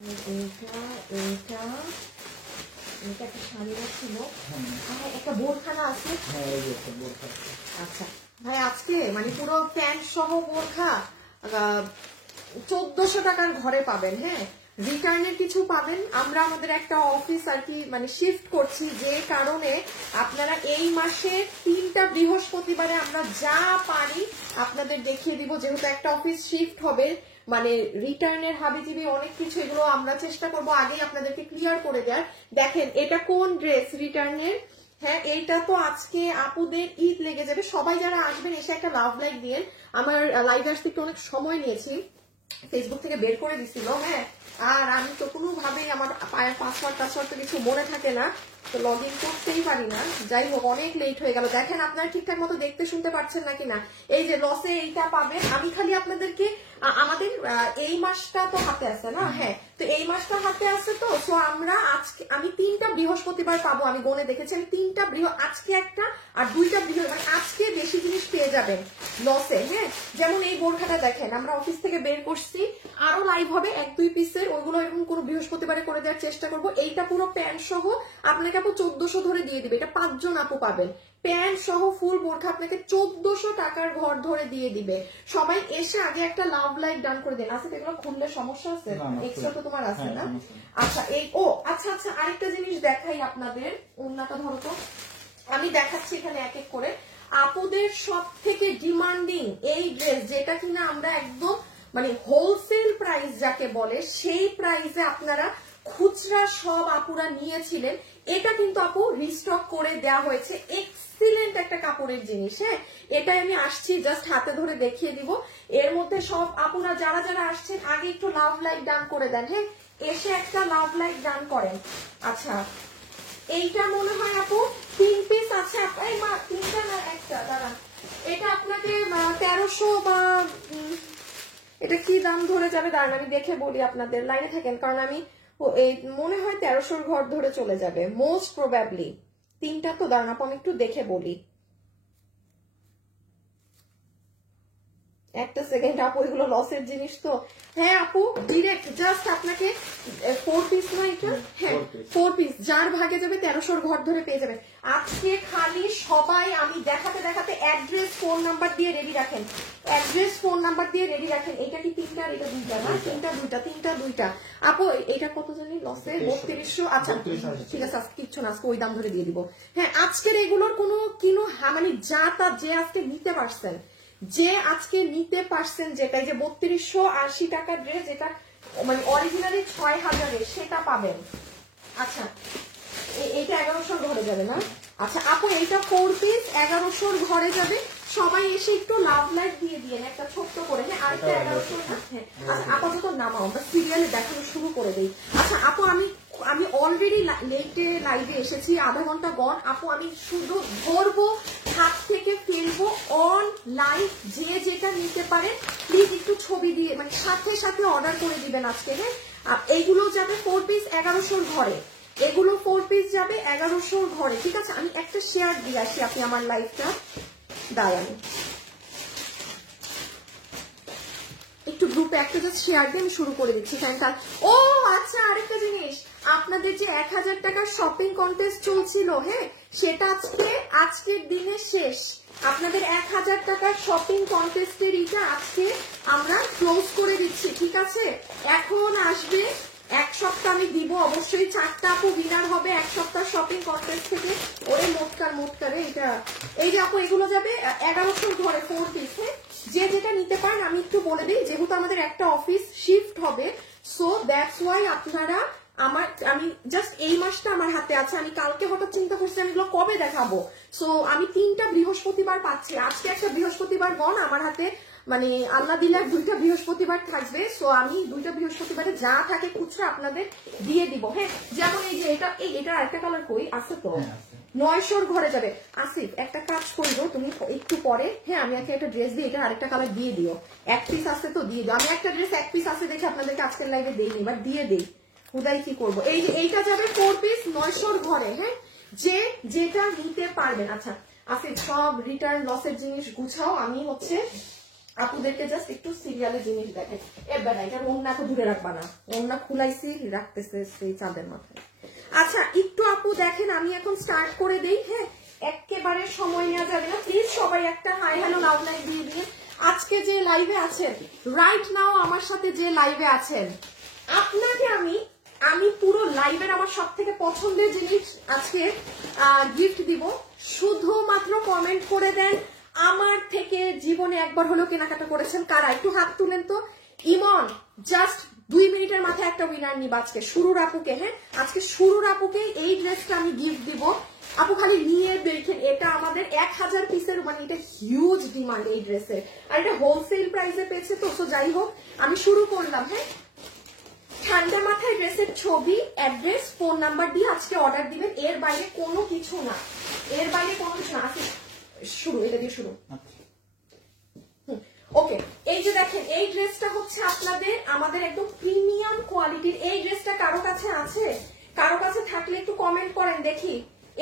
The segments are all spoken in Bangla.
এইটা এইটা এটা একটা শাড়িও ছিল, একটা বোরখানা আছে। আচ্ছা ভাই, আজকে মানে পুরো প্যান্ট সহ বোরখা 1400 টাকার ঘরে পাবেন। হ্যাঁ, রিটার্নের কিছু পাবেন। আমরা আমাদের একটা অফিস আর কি মানে শিফট করছি, যে কারণে আপনারা এই মাসে 3টা বৃহস্পতিবারে আমরা যা পারি আপনাদের দেখিয়ে দিব। যেহেতু একটা অফিস শিফট হবে, মানে রিটার্নের হাবিজিবি অনেক কিছু, এগুলো আমরা চেষ্টা করব আগেই আপনাদেরকে ক্লিয়ার করে দেওয়ার। দেখেন এটা কোন ড্রেস রিটার্নের। হ্যাঁ, এইটা তো আজকে আপুদের ঈদ লেগে যাবে। সবাই যারা আসবেন এসে একটা লাভ লাইক দিয়েন। আমার লাইভ আসতে একটু অনেক সময় নিয়েছি, ফেসবুক থেকে বের করে দিছিল। হ্যাঁ, আর আমি তো কোনোভাবেই আমার পায়ের পাসওয়ার্ড তো কিছু মনে থাকে না, তো লগ ইন করতেই পারি না। যাই হোক, অনেক লেট হয়ে গেল। দেখেন আপনারা ঠিকঠাক মতো দেখতে শুনতে পাচ্ছেন নাকি না। এই যে লসে এইটা পাবেন। আমি খালি আপনাদেরকে আমাদের এই মাসটা তো হাতে আছে না। হ্যাঁ, তো এই মাসটা হাতে আছে, তো সো আমরা আজকে আমি 3টা বৃহস্পতিবার পাবো। আমি গনে দেখেছি, আমি 3টা আজকে একটা আর 2টা মানে আজকে বেশি জিনিস পেয়ে যাবেন লসে। হ্যাঁ, যেমন এই বোরখাটা দেখেন, আমরা অফিস থেকে বের করছি, আরো লাইভ হবে 1-2 পিসের, ওইগুলো এরকম কোনো বৃহস্পতিবারে করে দেওয়ার চেষ্টা করবো। এইটা পুরো প্যান্ট সহ আপনাকে আপু 1400 ধরে দিয়ে দিবে। এটা 5 জন আপু পাবেন। প্যান্ট সহ ফুল বোরখা আপনাকে 1400 টাকার ঘর ধরে দিয়ে দিবে। সবাই এসে আগে একটা লাভ লাইক ডান করে দেন। আচ্ছা, এগুলো খুললে সমস্যা আছে? এক্সট্রা তো তোমার আছে না? আচ্ছা, এই আচ্ছা আরেকটা জিনিস দেখাই আপনাদের। ওন্নাটা ধরো তো, আমি দেখাচ্ছি এখানে এক এক করে। আপুদের সব থেকে ডিমান্ডিং এই ড্রেস, যেটা কিনা আমরা একদম মানে হোলসেল প্রাইস যাকে বলে, সেই প্রাইসে আপনারা খুচরা সব আপুরা নিয়েছিলেন। এটা কিন্তু আপু রিস্টক করে দেওয়া হয়েছে। এক্সিলেন্ট একটা কাপড়ের জিনিস। হ্যাঁ, এটাই আমি আসছি জাস্ট হাতে ধরে দেখিয়ে দিব। এর মধ্যে সব আপুরা যারা যারা আসছেন আগে একটু লাভ লাইক ডান করে দেন। হ্যাঁ, এসে একটা লাভ লাইক ডান করেন। আচ্ছা, এইটা মনে হয় আপু 3 পিস আছে। এই মা, 3টা না একটা, দাঁড়ান। এটা আপনাকে 1300 বা এটা কি দাম ধরে যাবে দাঁড়ান আমি দেখে বলি আপনাদের। লাইনে থাকেন, কারণ আমি এই মনে হয় 1300 ঘর ধরে চলে যাবে মোস্ট প্রবাবলি। 3টা তো দাঁড়ান আপু, আমি একটু দেখে বলি। একটা সেকেন্ড আপু, এগুলো লসের জিনিস তো। হ্যাঁ আপু, ডিরেক্ট জাস্ট আপনাকে 4 পিস না এটা? হ্যাঁ, 4 পিস, যার ভাগে যাবে 1300 ঘর ধরে পেয়ে যাবে। আজকে খালি সবাই আমি দেখাতে দেখাতে অ্যাড্রেস ফোন নাম্বার দিয়ে রেডি রাখেন। অ্যাড্রেস ফোন নাম্বার দিয়ে রেডি রাখেন। এটা কি 3টা আর এটা 2টা না? 3টা 2টা। আপু এটা কত জানি লসে? 3200। আচ্ছা ঠিক আছে, আজকে কিচ্ছু না, আজকে ওই দাম ধরে দিয়ে দিব। হ্যাঁ, আজকের এগুলোর কোনো মানে যা তা যে আজকে নিতে পারছেন, যে আজকে নিতে পারছেন, যেটা এই যে 3280 টাকার ড্রেস, যেটা মানে অরিজিনালি 6000-এর, সেটা পাবেন। আচ্ছা, এইটা 1100 ঘরে যাবে না? আচ্ছা আপু, এইটা 4 পিস 1100 ঘরে যাবে। সবাই এসে একটু লাভ লাইট দিয়ে দিয়েন একটা ছোট্ট করে। হ্যাঁ, আরেকটা 1100 না? হ্যাঁ, আচ্ছা আপাতত নামাও, আমরা সিরিয়ালে দেখানো শুরু করে দিই। আচ্ছা আপু, আমি অলরেডি লেটে লাইভে এসেছি, আধা ঘন্টা গন। আপু আমি শুধু ধরবো, হাত থেকে ফেলবো, অন লাইভ। যে যেটা নিতে পারেন প্লিজ একটু ছবি দিয়ে মানে সাথে সাথে অর্ডার করে দিবেন আজকে। হ্যাঁ, এইগুলো যাবে 4 পিস 1100 ঘরে। এগুলো 4 পিস যাবে 1100 ঘরে। ঠিক আছে, আমি একটা শেয়ার দিয়ে আসি, আপনি আমার লাইভটা দাঁড়ান একটু গ্রুপে একটা জাস্ট শেয়ার দিয়ে আমি শুরু করে দিচ্ছি। ও আচ্ছা, আরেকটা জিনিস, আপনাদের যে 1000 টাকার শপিং কন্টেস্ট চলছিল, হ্যাঁ, সেটা আজকের দিনে শেষ। আপনাদের 1000 টাকার শপিং কন্টেস্টের এটা আজকে আমরা ক্লোজ করে দিচ্ছি। ঠিক আছে, এখন আসবে 1 সপ্তাহ আমি দিব অবশ্যই। 4টা আপু উইনার হবে 1 সপ্তাহ শপিং কন্টেস্ট থেকে। ওরে মোটকারে এটা, এই যে আপু এগুলো যাবে 1100 ঘরে 4 পিস। হ্যাঁ, যে যেটা নিতে পারেন আমি একটু বলে দিই, যেহেতু আমাদের একটা অফিস শিফট হবে, সো দ্যাটস ওয়াই আপনারা আমি জাস্ট এই মাসটা আমার হাতে আছে। আমি কালকে হঠাৎ চিন্তা করছি আমি এগুলো কবে দেখাবো, সো আমি 3টা বৃহস্পতিবার পাচ্ছি। আজকে একটা বৃহস্পতিবার গন আমার হাতে, মানে আল্লাহ দিলে 2টা বৃহস্পতিবার থাকবে। সো আমি 2টা বৃহস্পতিবারে যা থাকে খুচরা আপনাদের দিয়ে দিব। হ্যাঁ, যেমন এই যে এটা আরেকটা কালার কই আছে তো, 900 ঘরে যাবে। আসিফ একটা কাজ করবো, তুমি একটু পরে, হ্যাঁ, আমি একটা ড্রেস দিয়ে এটা আরেকটা কালার দিয়ে দিও। 1 পিস আছে তো দিয়ে দিও। আমি একটা ড্রেস 1 পিস আছে দেখে আপনাদেরকে আজকের লাইভে দেইনি, বাট দিয়ে দেই। হুদাই কি করবো। এই যে এইটা যাবে 4 পিস 900 ঘরে। হ্যাঁ, যে যেটা নিতে পারবেন। আচ্ছা আসিফ, সব রিটার্ন লসের জিনিস গুছাও, আমি আপুদেরকে জাস্ট একটু সিরিয়ালে জিনিস দেখে। এবার এটা ওড়না তো দূরে রাখবা না, ওড়না খুলাইছি রাখতেছে সেই চাঁদের মাথায়। আচ্ছা একটু আপু দেখেন, আমি এখন স্টার্ট করে দেই। হ্যাঁ, একেবারে সময় নেওয়া যাবে না, প্লিজ সবাই একটা হাই হ্যালো লাভ লাইক দিয়ে দিয়ে। আজকে যে লাইভে আছেন রাইট নাও, আমার সাথে যে লাইভে আছেন, আপনাকে আমি পুরো লাইভের আমার সব থেকে পছন্দের জিনিস আজকে গিফট দিব। শুধুমাত্র কমেন্ট করে দেন আমার থেকে জীবনে একবার হলেও কেনাকাটা করেছেন কারা, একটু হাত তুলেন তো। ইমন জাস্ট 2 মিনিটের মাথায় একটা উইনার নিব আজকে, শুরুর আপুকে। হ্যাঁ, আজকে শুরুর আপুকে এই ড্রেসটা আমি গিফট দিব। আপু খালি নিয়ে দেখেন, এটা আমাদের 1000 পিসের, মানে এটা হিউজ ডিমান্ড এই ড্রেসের, আর এটা হোলসেল প্রাইসে পেয়েছে তো। যাই হোক আমি শুরু করলাম। হ্যাঁ, ঠান্ডা মাথায় ড্রেসের ছবি, অ্যাড্রেস, ফোন নাম্বার দিয়ে আজকে অর্ডার দিবেন, এর বাইরে কোনো কিছু না, এর বাইরে কোনো কিছু না। শুরু, এটা দিয়ে শুরু। ওকে, এই যে দেখেন এই ড্রেসটা হচ্ছে আপনাদের আমাদের একদম প্রিমিয়াম কোয়ালিটির। এই ড্রেসটা কারো কাছে আছে? কারো কাছে থাকলে একটু কমেন্ট করেন দেখি।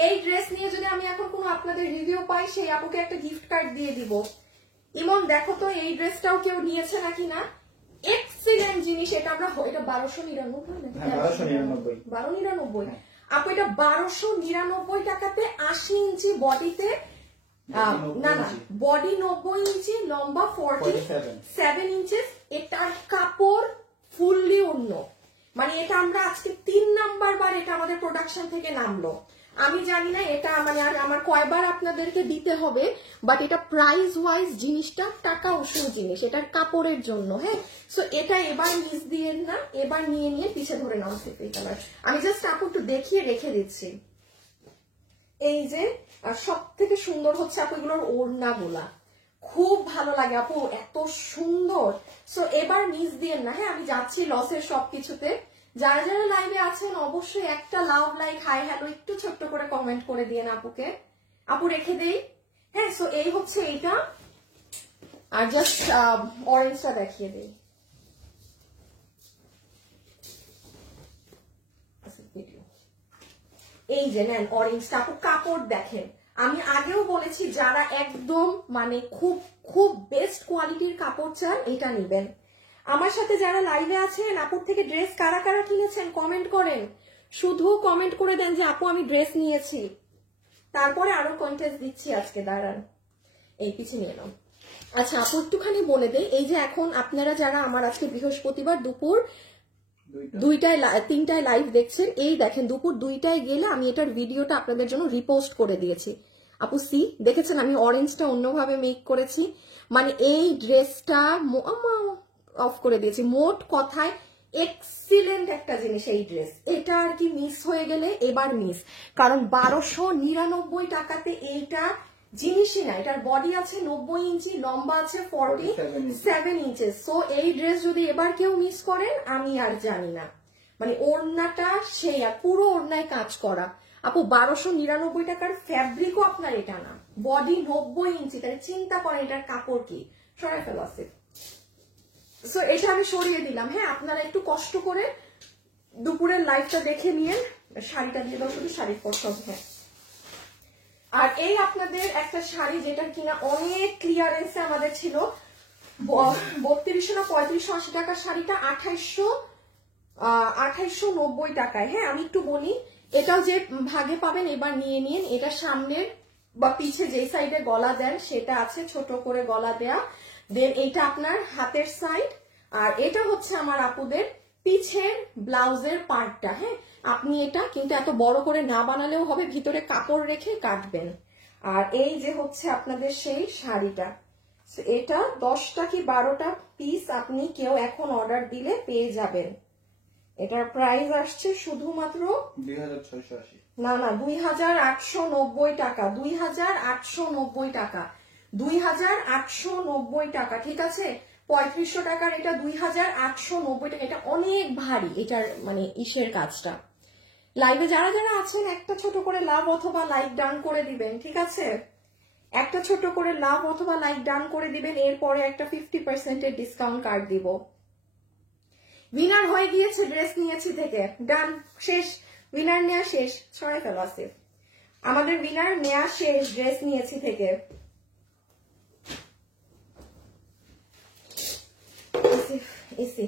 এই ড্রেস নিয়ে যদি আমি এখন কোনো আপনাদের রিভিউ পাই, সেই আপুকে একটা গিফট কার্ড দিয়ে দিব। ইমন দেখো তো এই ড্রেসটাও কেউ নিয়েছে নাকি না। এক্সিলেন্ট জিনিস, এটা আমরা এটা 1299 আপু, এটা 1299 টাকাতে 80 ইঞ্চি বডিতে, না না বডি 90 ইঞ্চি, লম্বা 47 ইঞ্চেস। এটার কাপড় ফুললি অন্য, মানে এটা আমরা আজকে 3 নাম্বার বার এটা আমাদের প্রোডাকশন থেকে নামলো। আমি জানি না এটা মানে আর আমার কয়বার আপনাদেরকে দিতে হবে, বাট এটা প্রাইস ওয়াইজ জিনিসটা টাকা উসুল জিনিস, এটার কাপড়ের জন্য। হ্যাঁ, সো এটা এবার মিস দিয়ে না, এবার নিয়ে নিয়ে পিছে ধরে নাও সিপি কালার। আমি জাস্ট আপু একটু দেখিয়ে রেখে দিচ্ছি। এই যে সব থেকে সুন্দর হচ্ছে আপু এগুলোর ওড়নাগুলা, খুব ভালো লাগে আপু, এত সুন্দর। সো এবার মিস দিয়ে না। হ্যাঁ, আমি যাচ্ছি লসের সবকিছুতে। যারা যারা লাইভে আছেন অবশ্যই একটা লাভ লাইক হাই হ্যালো একটু ছোট্ট করে কমেন্ট করে দিয়ে আপুকে, আপু রেখে দেই। হ্যাঁ, সো এই হচ্ছে এইটা, আর জাস্ট অরেঞ্জটা দেখিয়ে দেই। এই যে নেন অরেঞ্জটা আপু, কাপড় দেখেন। আমি আগেও বলেছি যারা একদম মানে খুব খুব বেস্ট কোয়ালিটির কাপড় চান এটা নিবেন। আমার সাথে যারা লাইভে আছেন, আপুর থেকে ড্রেস কারা কারা কিনেছেন কমেন্ট করেন, শুধু কমেন্ট করে দেন যে আপু আমি ড্রেস নিয়েছি, তারপরে আরো কন্টেস্ট দিচ্ছি আজকে। দাঁড়ান এই পিছিয়ে নিয়ে নাও। আচ্ছা আপু একটুখানি বলে দেই, এই যে এখন আপনারা যারা আমার আজকে বৃহস্পতিবার দুপুর 3টায় লাইভ দেখছেন, এই দেখেন দুপুর 2টায় গেলে আমি এটার ভিডিওটা আপনাদের জন্য রিপোস্ট করে দিয়েছি। আপু সি দেখেছেন আমি অরেঞ্জটা অন্যভাবে মেক করেছি, মানে এই ড্রেসটা অফ করে দিয়েছি। মোট কথায় এক্সিলেন্ট একটা জিনিস এই ড্রেস, এটা আর কি মিস হয়ে গেলে এবার মিস, কারণ 1299 টাকাতে এইটা জিনিসই না। এটার বডি আছে 90 ইঞ্চি, লম্বা আছে 47 ইঞ্চেস। সো এই ড্রেস যদি এবার কেউ মিস করেন আমি আর জানি না, মানে ওড়নাটা সেই আর পুরো ওড়নায় কাজ করা। আপু 1299 টাকার ফ্যাব্রিকও আপনার এটা না, বডি 90 ইঞ্চি, তাহলে চিন্তা করেন এটার কাপড় কি। সরাই ফেলো আছে। সো এটা আমি সরিয়ে দিলাম। হ্যাঁ, আপনারা একটু কষ্ট করে দুপুরের লাইভটা দেখে নিয়ে শাড়িটা দিয়ে দাও, শুধু শাড়ির পছন্দ। হ্যাঁ, আর এই আপনাদের একটা শাড়ি যেটা কিনা অনেক ক্লিয়ারেন্সে আমাদের ছিল, 3200 না 3580 টাকার শাড়িটা 2890 টাকায়। হ্যাঁ, আমি একটু বলি, এটাও যে ভাগে পাবেন এবার নিয়ে নিন। এটা সামনের বা পিছে যে সাইডে গলা দেন সেটা আছে, ছোট করে গলা দেয়া। দেন এইটা আপনার হাতের সাইড, আর এটা হচ্ছে আমার আপুদের পিছের ব্লাউজের পার্টটা। হ্যাঁ, আপনি এটা কিন্তু এত বড় করে না বানালেও হবে, ভিতরে কাপড় রেখে কাটবেন। আর এই যে হচ্ছে আপনাদের সেই শাড়িটা, এটা 10টা কি 12টা পিস আপনি কেউ এখন অর্ডার দিলে পেয়ে যাবেন। এটার প্রাইস আসছে শুধুমাত্র 2680, না 2890 টাকা, 2890 টাকা, 2890 টাকা। ঠিক আছে, 3500 টাকার এটা 2890 টাকা। এটা অনেক ভারী, এটার মানে ইসের কাজটা। লাইভে যারা যারা আছেন একটা ছোট করে লাভ অথবা লাইক ডান করে দিবেন। ঠিক আছে, একটা ছোট করে লাভ অথবা লাইক ডান করে দিবেন, এরপরে একটা 50% ডিসকাউন্ট কার্ড দিব। উইনার হয়ে গিয়েছে ড্রেস নিয়েছি থেকে, ডান, শেষ, উইনার নেওয়া শেষ। সরাই ফেলো আছে, আমাদের উইনার নেওয়া শেষ ড্রেস নিয়েছি থেকে। এসি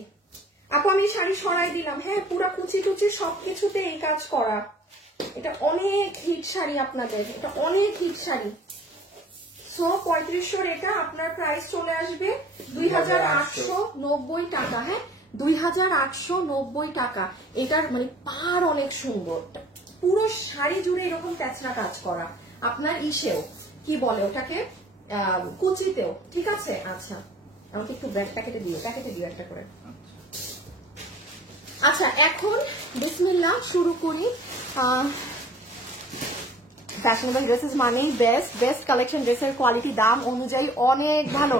আপু আমি শাড়ি সরাই দিলাম। হ্যাঁ, পুরা কুচি টুচি সবকিছুতে এই কাজ করা। এটা অনেক হিট শাড়ি আপনাদের, এটা অনেক হিট শাড়ি। সো 3500 এটা আপনার প্রাইস চলে আসবে 2890 টাকা। হ্যাঁ, 2890 টাকা। এটার মানে পার অনেক সুন্দর, পুরো শাড়ি জুড়ে এরকম প্যাচরা কাজ করা, আপনার ইসেও কি বলে ওটাকে, কুচিতেও। ঠিক আছে, আচ্ছা আমাকে একটু প্যাকেটে দিও একটা করে। আচ্ছা এখন বিসমিল্লাহ শুরু করি। ফ্যাশনেবল ড্রেসেস মানেই বেস্ট কালেকশন, ড্রেসের কোয়ালিটি দাম অনুযায়ী অনেক ভালো।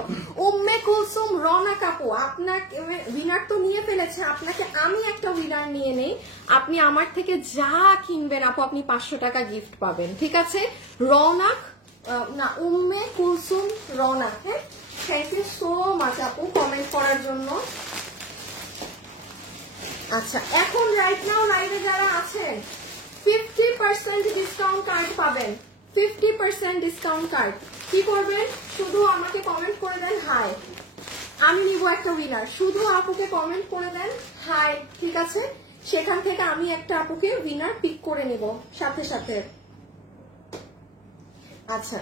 উম্মে কুলসুম রওনাক আপু আপনাকে উইনার তো নিয়ে ফেলেছে, আপনাকে আমি একটা উইনার নিয়ে নেই। আপনি আমার থেকে যা কিনবেন আপু আপনি 500 টাকা গিফট পাবেন। ঠিক আছে, রওনাক না উম্মে কুলসুম রওনাক। হ্যাঁ, থ্যাংক ইউ সো মাচ আপু কমেন্ট করার জন্য। আচ্ছা এখন রাইট নাও লাইভে যারা আছেন 50% ডিসকাউন্ট কার্ড পাবেন। 50% ডিসকাউন্ট কার্ড কি করবেন, শুধু আমাকে কমেন্ট করে দেন হাই, আমি নিব একটা উইনার। শুধু আপুকে কমেন্ট করে দেন হাই, ঠিক আছে, সেখান থেকে আমি একটা আপুকে উইনার পিক করে নিব সাথে সাথে। আচ্ছা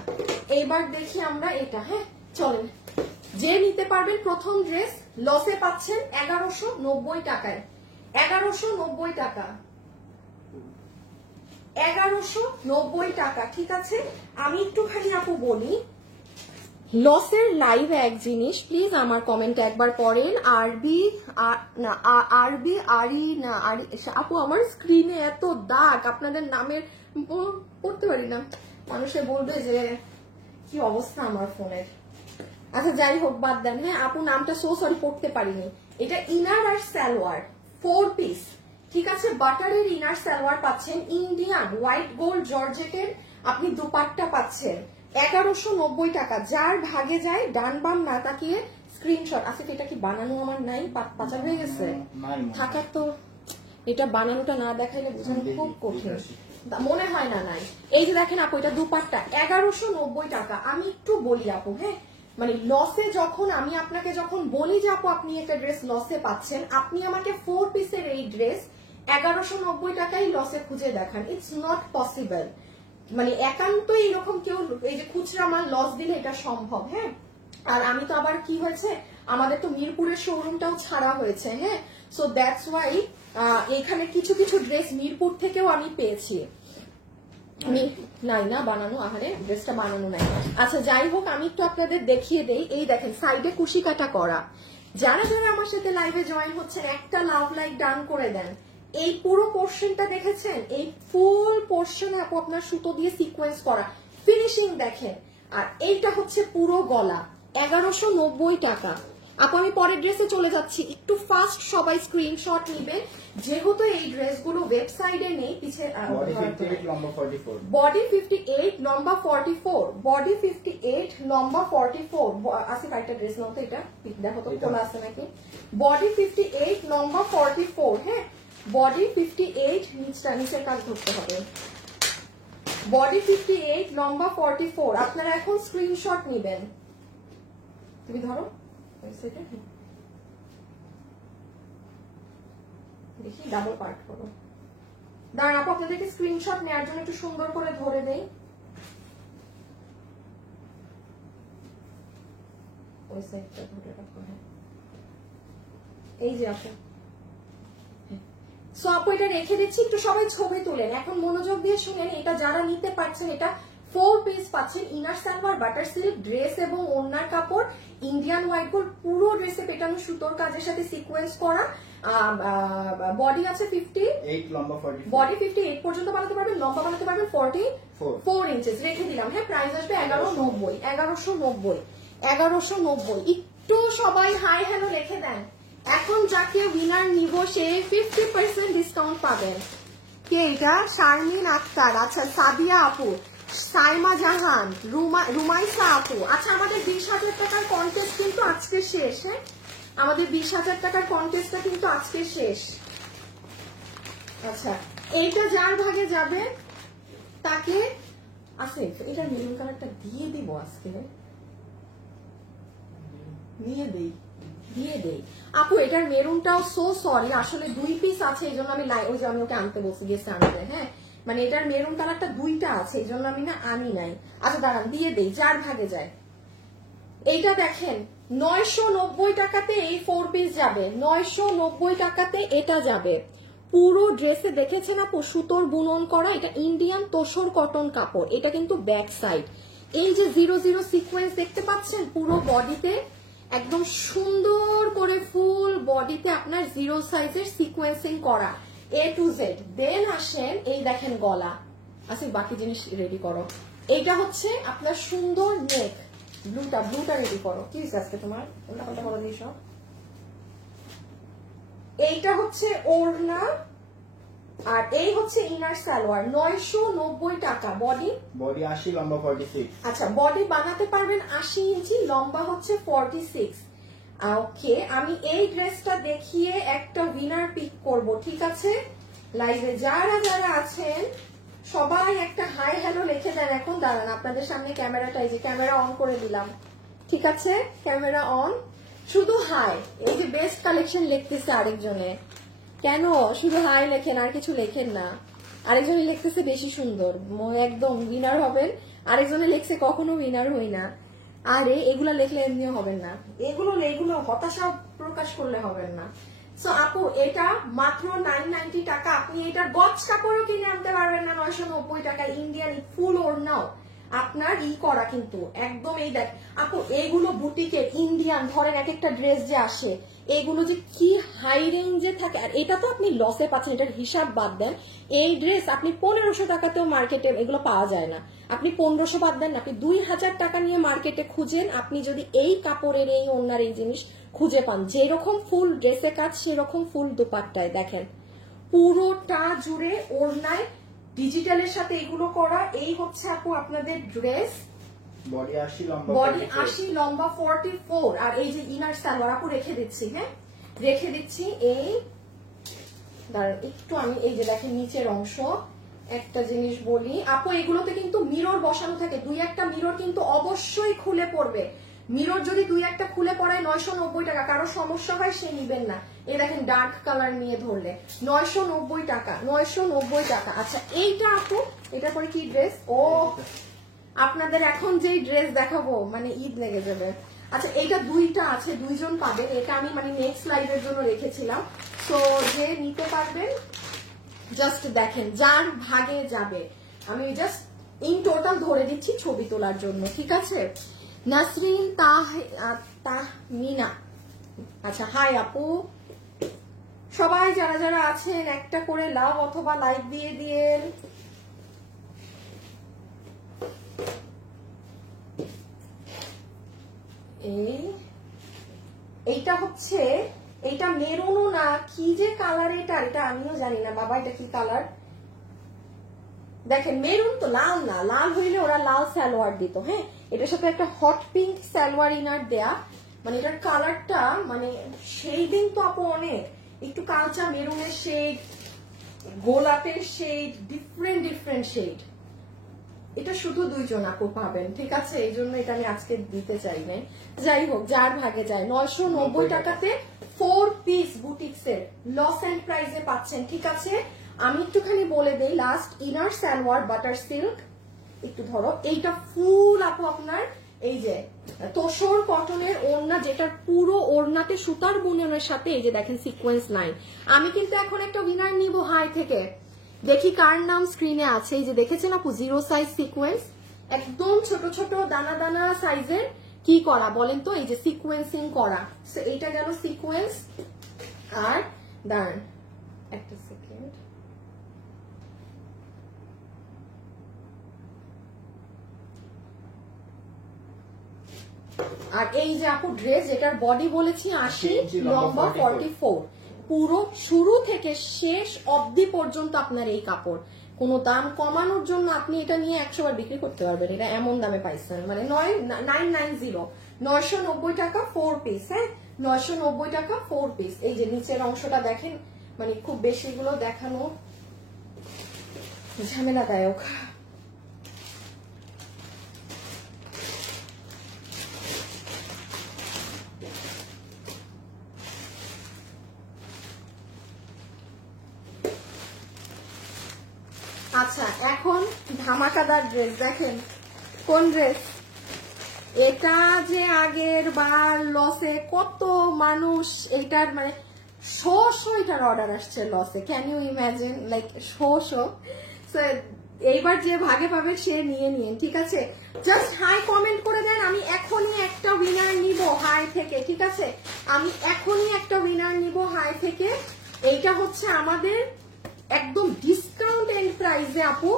এইবার দেখি আমরা এটা। হ্যাঁ চলেন, যে নিতে পারবেন প্রথম ড্রেস লসে পাচ্ছেন 1190 টাকায়। 1190 টাকা, 1190 টাকা। ঠিক আছে, আমি একটুখানি আপু বলি লসের লাইভে এক জিনিস, প্লিজ আমার কমেন্ট একবার পড়েন। আরবি আরি না আরি আপু, আমার স্ক্রিনে এত দাগ আপনাদের নামের পড়তে পারি না, মানুষে বলবে যে কি অবস্থা আমার ফোনের। আচ্ছা যাই হোক বাদ দেন। হ্যাঁ আপু নামটা সো সরি পড়তে পারিনি। এটা ইনার আর সালোয়ার 4 পিস। ঠিক আছে, বাটারের ইনার সালোয়ার পাচ্ছেন, ইন্ডিয়ান হোয়াইট গোল্ড জর্জেটের আপনি দুপাট্টা পাচ্ছেন 1190 টাকা। যার ভাগে যায় ডান বাম না তাকিয়ে স্ক্রিনশট। আসিফ এটা কি বানানো আমার নাই, পাচার হয়ে গেছে থাকার তো, এটা বানানোটা না দেখাইলে বোঝানো খুব কঠিন, মনে হয় না নাই। এই যে দেখেন আপু এটা দুপাট্টা 1190 টাকা। আমি একটু বলি আপু, হ্যাঁ মানে লসে যখন আমি আপনাকে যখন বলি যে আপু আপনি একটা ড্রেস লসে পাচ্ছেন, আপনি আমাকে 4 পিসের এই ড্রেস 1190 টাকায় লসে খুঁজে দেখান, ইটস নট পসিবল। মানে একান্ত এইরকম কেউ এই যে খুচরা মাল লস দিলে এটা সম্ভব। হ্যাঁ, আর আমি তো আবার কি হয়েছে, আমাদের তো মিরপুরের শোরুমটাও ছাড়া হয়েছে। হ্যাঁ, সো দ্যাটস ওয়াই এখানে কিছু কিছু ড্রেস মিরপুর থেকেও আমি পেয়েছি। নাই না বানানো, আহারে ড্রেসটা বানানো নাই। আচ্ছা যাই হোক আমি একটু আপনাদের দেখিয়ে দেই। এই দেখেন সাইডে কুশি কাটা করা। যারা যারা আমার সাথে লাইভে জয়েন হচ্ছেন একটা লাভ লাইক ডান করে দেন। এই পুরো পোর্শনটা দেখেছেন, এই ফুল পোর্শনে আপু আপনার সুতো দিয়ে সিকোয়েন্স করা, ফিনিশিং দেখেন। আর এইটা হচ্ছে পুরো গলা 1190 টাকা। আপু আমি পরের ড্রেসে চলে যাচ্ছি, একটু ফাস্ট সবাই স্ক্রিনশট নিবেন যেহেতু এই ড্রেসগুলো ওয়েবসাইটে নেই। পিছে বডি 58 লম্বা 44, বডি 58 লম্বা 44। আসিফ একটা ড্রেস নাও তো, এটা দেখো তো খোলা আছে নাকি। বডি 58 লম্বা 44। হ্যাঁ বডি 58, নিচের কাজ ধরতে হবে। বডি 58 লম্বা 44। আপনারা এখন স্ক্রিনশট নিবেন। তুমি ধরো দেখি ডাবল পার্ট করো। দাঁড়ান আপু আপনাদেরকে স্ক্রিনশট নেওয়ার জন্য একটু সুন্দর করে ধরে দেই। ওই সাইডটা ধরে রাখো। এই যে আপু, সো আপু এটা রেখে দিচ্ছি, একটু সবাই ছবি তুলেন। এখন মনোযোগ দিয়ে শুনেন, এটা যারা নিতে পারছেন এটা 4 পিস পাচ্ছেন, inner salwar butter silk dress এবং ওড়নার কাপড় ইন্ডিয়ান হোয়াইট গোল্ড, পুরো ড্রেসে পেটানো সুতোর কাজের সাথে সিকোয়েন্স করা। বডি আছে 58 লম্বা 44, বডি 58 পর্যন্ত বানাতে পারবেন, লম্বা বানাতে পারবেন 44 ইঞ্চেস। রেখে দিলাম। হ্যাঁ প্রাইস আসবে 1190। 1190। একটু সবাই হাই হ্যালো রেখে দেন। এখন যাকে উইনার নিব সে 50% ডিসকাউন্ট পাবেন। কে এটা? শারমিন আক্তার। আচ্ছা সাবিয়া আপু, সাইমা জাহান, রুমাইসা আপু। আচ্ছা আমাদের 20,000 টাকার কন্টেস্ট কিন্তু আজকে শেষ। হ্যাঁ আমাদের 20,000 টাকার কন্টেস্টটা কিন্তু আজকে শেষ। আচ্ছা এইটা যার ভাগে যাবে তাকে আছে এটা মেরুন কালারটা দিয়ে দিব, আজকে নিয়ে দেই দিয়ে দেই। আপু এটার মেরুনটাও সো সরি, আসলে 2 পিস আছে, এই জন্য আমি ওই যে আমি ওকে আনতে বলছি গেছে আনতে, হ্যাঁ মানে এটার মেরুন কালারটা 2টা আছে, এই জন্য আমি না আনি নাই। আচ্ছা দাঁড়ান দিয়ে দেই, 4 ভাগে যায়। এইটা দেখেন 990 টাকাতে এই 4 পিস যাবে, 990 টাকাতে এটা যাবে। পুরো ড্রেসে দেখেছেন আপু সুতোর বুনন করা, এটা ইন্ডিয়ান তোসর কটন কাপড়, এটা কিন্তু ব্যাক সাইড। এই যে 00 সিকোয়েন্স দেখতে পাচ্ছেন পুরো বডিতে, একদম সুন্দর করে ফুল বডিতে আপনার 0 সাইজের সিকোয়েন্সিং করা A to Z। দেন আসেন এই দেখেন গলা, আচ্ছা বাকি জিনিস রেডি করো। এইটা হচ্ছে আপনার সুন্দর নেক, ব্লুটা রেডি করো। কি হয়েছে আজকে তোমার উল্টা করে দিস। এইটা হচ্ছে ওড়না আর এই হচ্ছে ইনার সালোয়ার, 990 টাকা। বডি 80, লম্বা 46। আচ্ছা বডি বানাতে পারবেন 80 ইঞ্চি, লম্বা হচ্ছে 46। ওকে আমি এই ড্রেসটা দেখিয়ে একটা উইনার পিক করব, ঠিক আছে? লাইভে যারা যারা আছেন সবাই একটা হাই হ্যালো লিখে দেন এখন। দাঁড়ান আপনাদের সামনে ক্যামেরাটা, এই যে ক্যামেরা অন করে দিলাম, ঠিক আছে ক্যামেরা অন। শুধু হাই, এই যে বেস্ট কালেকশন লিখতেছে আরেকজনে, কেন শুধু হাই লেখেন আর কিছু লেখেন না? আরেকজনে লিখতেছে বেশি সুন্দর, একদম উইনার হবেন। আরেকজনে লিখছে কখনো উইনার হই না। আরে এগুলা লিখলে এমনিও হবেন না, এগুলো হতাশা প্রকাশ করলে হবেন না। সো আপু এটা মাত্র 990 টাকা, আপনি এটার গজ কাপড়ও কিনে আনতে পারবেন না 990 টাকা। ইন্ডিয়ান ফুল ওড়নাও আপনার করা কিন্তু একদম। এই দেখ আপু এইগুলো বুটিকের ইন্ডিয়ান, ধরেন এক একটা ড্রেস যে আসে এইগুলো যে কি হাই রেঞ্জে থাকে, আর এটা তো আপনি লসে পাচ্ছেন, এটার হিসাব বাদ দেন। এই ড্রেস আপনি 1500 টাকাতেও মার্কেটে এগুলো পাওয়া যায় না। আপনি 1500 বাদ দেন, আপনি 2000 টাকা নিয়ে মার্কেটে খুঁজেন, আপনি যদি এই কাপড়ের এই ওড়নার এই জিনিস খুঁজে পান, যেরকম ফুল ড্রেসে কাজ সেরকম ফুল দুপাট্টায় দেখেন পুরোটা জুড়ে ওড়নায় ডিজিটালের সাথে এগুলো করা। এই হচ্ছে আপু আপনাদের ড্রেস, বডি 80, লম্বা 44। আর এই যে ইনার সালোয়ার আপু রেখে দিচ্ছি, হ্যাঁ রেখে দিচ্ছি। এই দাঁড়ান একটু আমি এই যে দেখেন নিচের অংশ, একটা জিনিস বলি আপু এগুলোতে কিন্তু মিরর বসানো থাকে, 2-1টা মিরর কিন্তু অবশ্যই খুলে পড়বে। মিরর যদি 2-1টা খুলে পড়ায় 990 টাকা, কারো সমস্যা হয় সে নিবেন না। এই দেখেন ডার্ক কালার নিয়ে ধরলে 990 টাকা, 990 টাকা। আচ্ছা এইটা আপু এটা পরে কি ড্রেস? ও আপনাদের এখন যেই ড্রেস দেখাবো মানে ঈদ লেগে যাবে। আচ্ছা এইটা 2টা আছে, 2জন পাবেন, এটা আমি মানে নেক্সট লাইভের জন্য রেখেছিলাম। সো যে নিতে পারবেন জাস্ট দেখেন যার ভাগে যাবে, আমি জাস্ট ইন টোটাল ধরে দিচ্ছি ছবি তোলার জন্য, ঠিক আছে? নাসরিন তাহমিনা, আচ্ছা হাই আপু, সবাই যারা যারা আছেন একটা করে লাভ অথবা লাইক দিয়ে দিয়েন। এইটা হচ্ছে, এইটা মেরুনও না কি যে কালার, এটা আমিও জানি না বাবা এটা কি কালার। দেখেন মেরুন তো লাল না, লাল হইলে ওরা লাল সালোয়ার দিত, হ্যাঁ এটার সাথে একটা হট পিঙ্ক সালোয়ার ইনার দেয়া, মানে এটার কালারটা মানে সেই দিন তো আপু অনেক একটু কালচা মেরুনের শেড, গোলাপের শেড, ডিফারেন্ট শেড। এটা শুধু 2জন আপু পাবেন, ঠিক আছে? এই জন্য এটা আমি আজকে দিতে চাই নাই। যাই হোক যার ভাগে যায়, 990 টাকাতে 4 পিস বুটিক্সের লস এন্ড প্রাইসে পাচ্ছেন, ঠিক আছে? আমি একটুখানি বলে দেই last, inner salwar butter silk, একটু ধরো এইটা ফুল আপু আপনার এই যে তোসর কটনের ওড়না, যেটার পুরো ওড়নাতে সুতার বুননের সাথে এই যে দেখেন সিকোয়েন্স লাইন। আমি কিন্তু এখন একটা উইনার নিব হাই থেকে, দেখি কার নাম স্ক্রিনে আছে। এই যে দেখেছেন আপু 0 সাইজ সিকোয়েন্স, একদম ছোট ছোট দানা দানা সাইজের কি করা বলেন তো, এই যে সিকোয়েন্সিং করা। সো এইটা গেল সিকোয়েন্স। আর দাঁড়ান একটা সেকেন্ড, আর এই যে আপু ড্রেস যেটার বডি বলেছি 80, লম্বা 44, পুরো শুরু থেকে শেষ অবধি পর্যন্ত আপনার এই কাপড়। কোনো দাম কমানোর জন্য আপনি এটা নিয়ে 100 বার বিক্রি করতে পারবেন, এটা এমন দামে পাইছেন, মানে 990 টাকা 4 পিস, হ্যাঁ 990 টাকা 4 পিস। এই যে নিচের অংশটা দেখেন, মানে খুব বেশি গুলো দেখানো ঝামেলাদায়ক। আচ্ছা এখন ধামাকাদার ড্রেস দেখেন, কোন ড্রেস এটা, যে আগের বার লসে কত মানুষ এইটার মানে শো এটার অর্ডার আসছে লসে, can you imagine, like show এইবার যে ভাগে পাবে সে নিয়ে নিন, ঠিক আছে? জাস্ট হাই কমেন্ট করে দেন, আমি এখনই একটা উইনার নিব হাই থেকে, ঠিক আছে? আমি এখনই একটা উইনার নিব হাই থেকে। এইটা হচ্ছে আমাদের একদম ডিসকাউন্ট এন্ড প্রাইসে আপু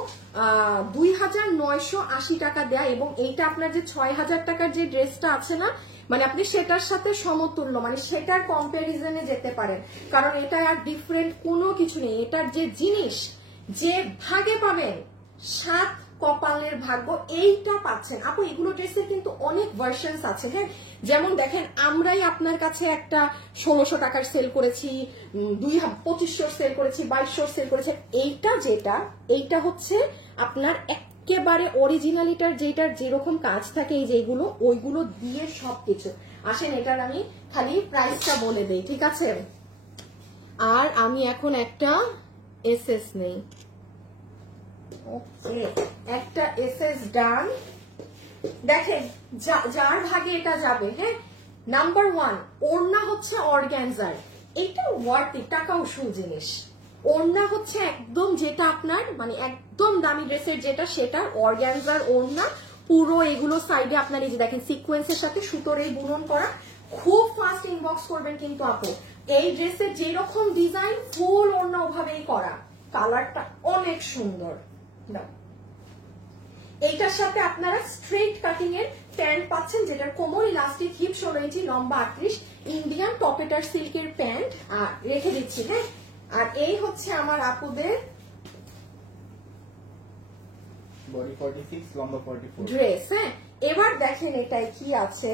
2980 টাকা দেয়া, এবং এইটা আপনার যে 6000 টাকার যে ড্রেসটা আছে না, মানে আপনি সেটার সাথে সমতুল্য, মানে সেটার কম্পারিজনে যেতে পারেন, কারণ এটা আর ডিফারেন্ট কোনো কিছু নেই। এটার যে জিনিস যে ভাগে পাবেন 7 কপালের ভাগ্য এইটা পাচ্ছেন আপু। এগুলো ড্রেসের কিন্তু অনেক ভার্সনস আছে, হ্যাঁ, যেমন দেখেন আমরাই আপনার কাছে একটা 1600 টাকার সেল করেছি, 2500 সেল করেছি, 2200 সেল করেছি। এইটা যেটা, এইটা হচ্ছে আপনার একেবারে অরিজিনালিটার, যেটার যেরকম কাজ থাকে এই যেগুলো, ওইগুলো দিয়ে সবকিছু আসেন। এটার আমি খালি প্রাইসটা বলে দেই, ঠিক আছে? আর আমি এখন একটা এসএস নেই, ওকে, একটা এসএস ডান। দেখেন যার ভাগে এটা যাবে, হ্যাঁ, নাম্বার 1 ওড়না হচ্ছে অর্গানজার, এটা ওয়ার্থি, টাকা উসুল জিনিস। ওড়না হচ্ছে একদম যেটা আপনার মানে একদম দামি ড্রেসের যেটা, সেটা অর্গানজার ওড়না পুরো। এগুলো সাইডে আপনার এই যে দেখেন সিকোয়েন্সের সাথে সুতোর এই বুনন করা। খুব ফাস্ট ইনবক্স করবেন কিন্তু আপু, এই ড্রেসের যেরকম ডিজাইন ফুল ওড়না ওভাবেই করা, কালারটা অনেক সুন্দর। এইটার সাথে আপনারা স্ট্রেট কাটিং এর প্যান্ট পাচ্ছেন, যেটার কোমর ইলাস্টিক, হিপ 16 ইঞ্চি, লম্বা 38, ইন্ডিয়ান টপেটার সিল্কের প্যান্ট আর রেখে দিচ্ছি, হ্যাঁ। আর এই হচ্ছে আমার আপুদের বডি 46 লম্বা 44 ড্রেস, হ্যাঁ। এবার দেখেন এটাই কি আছে,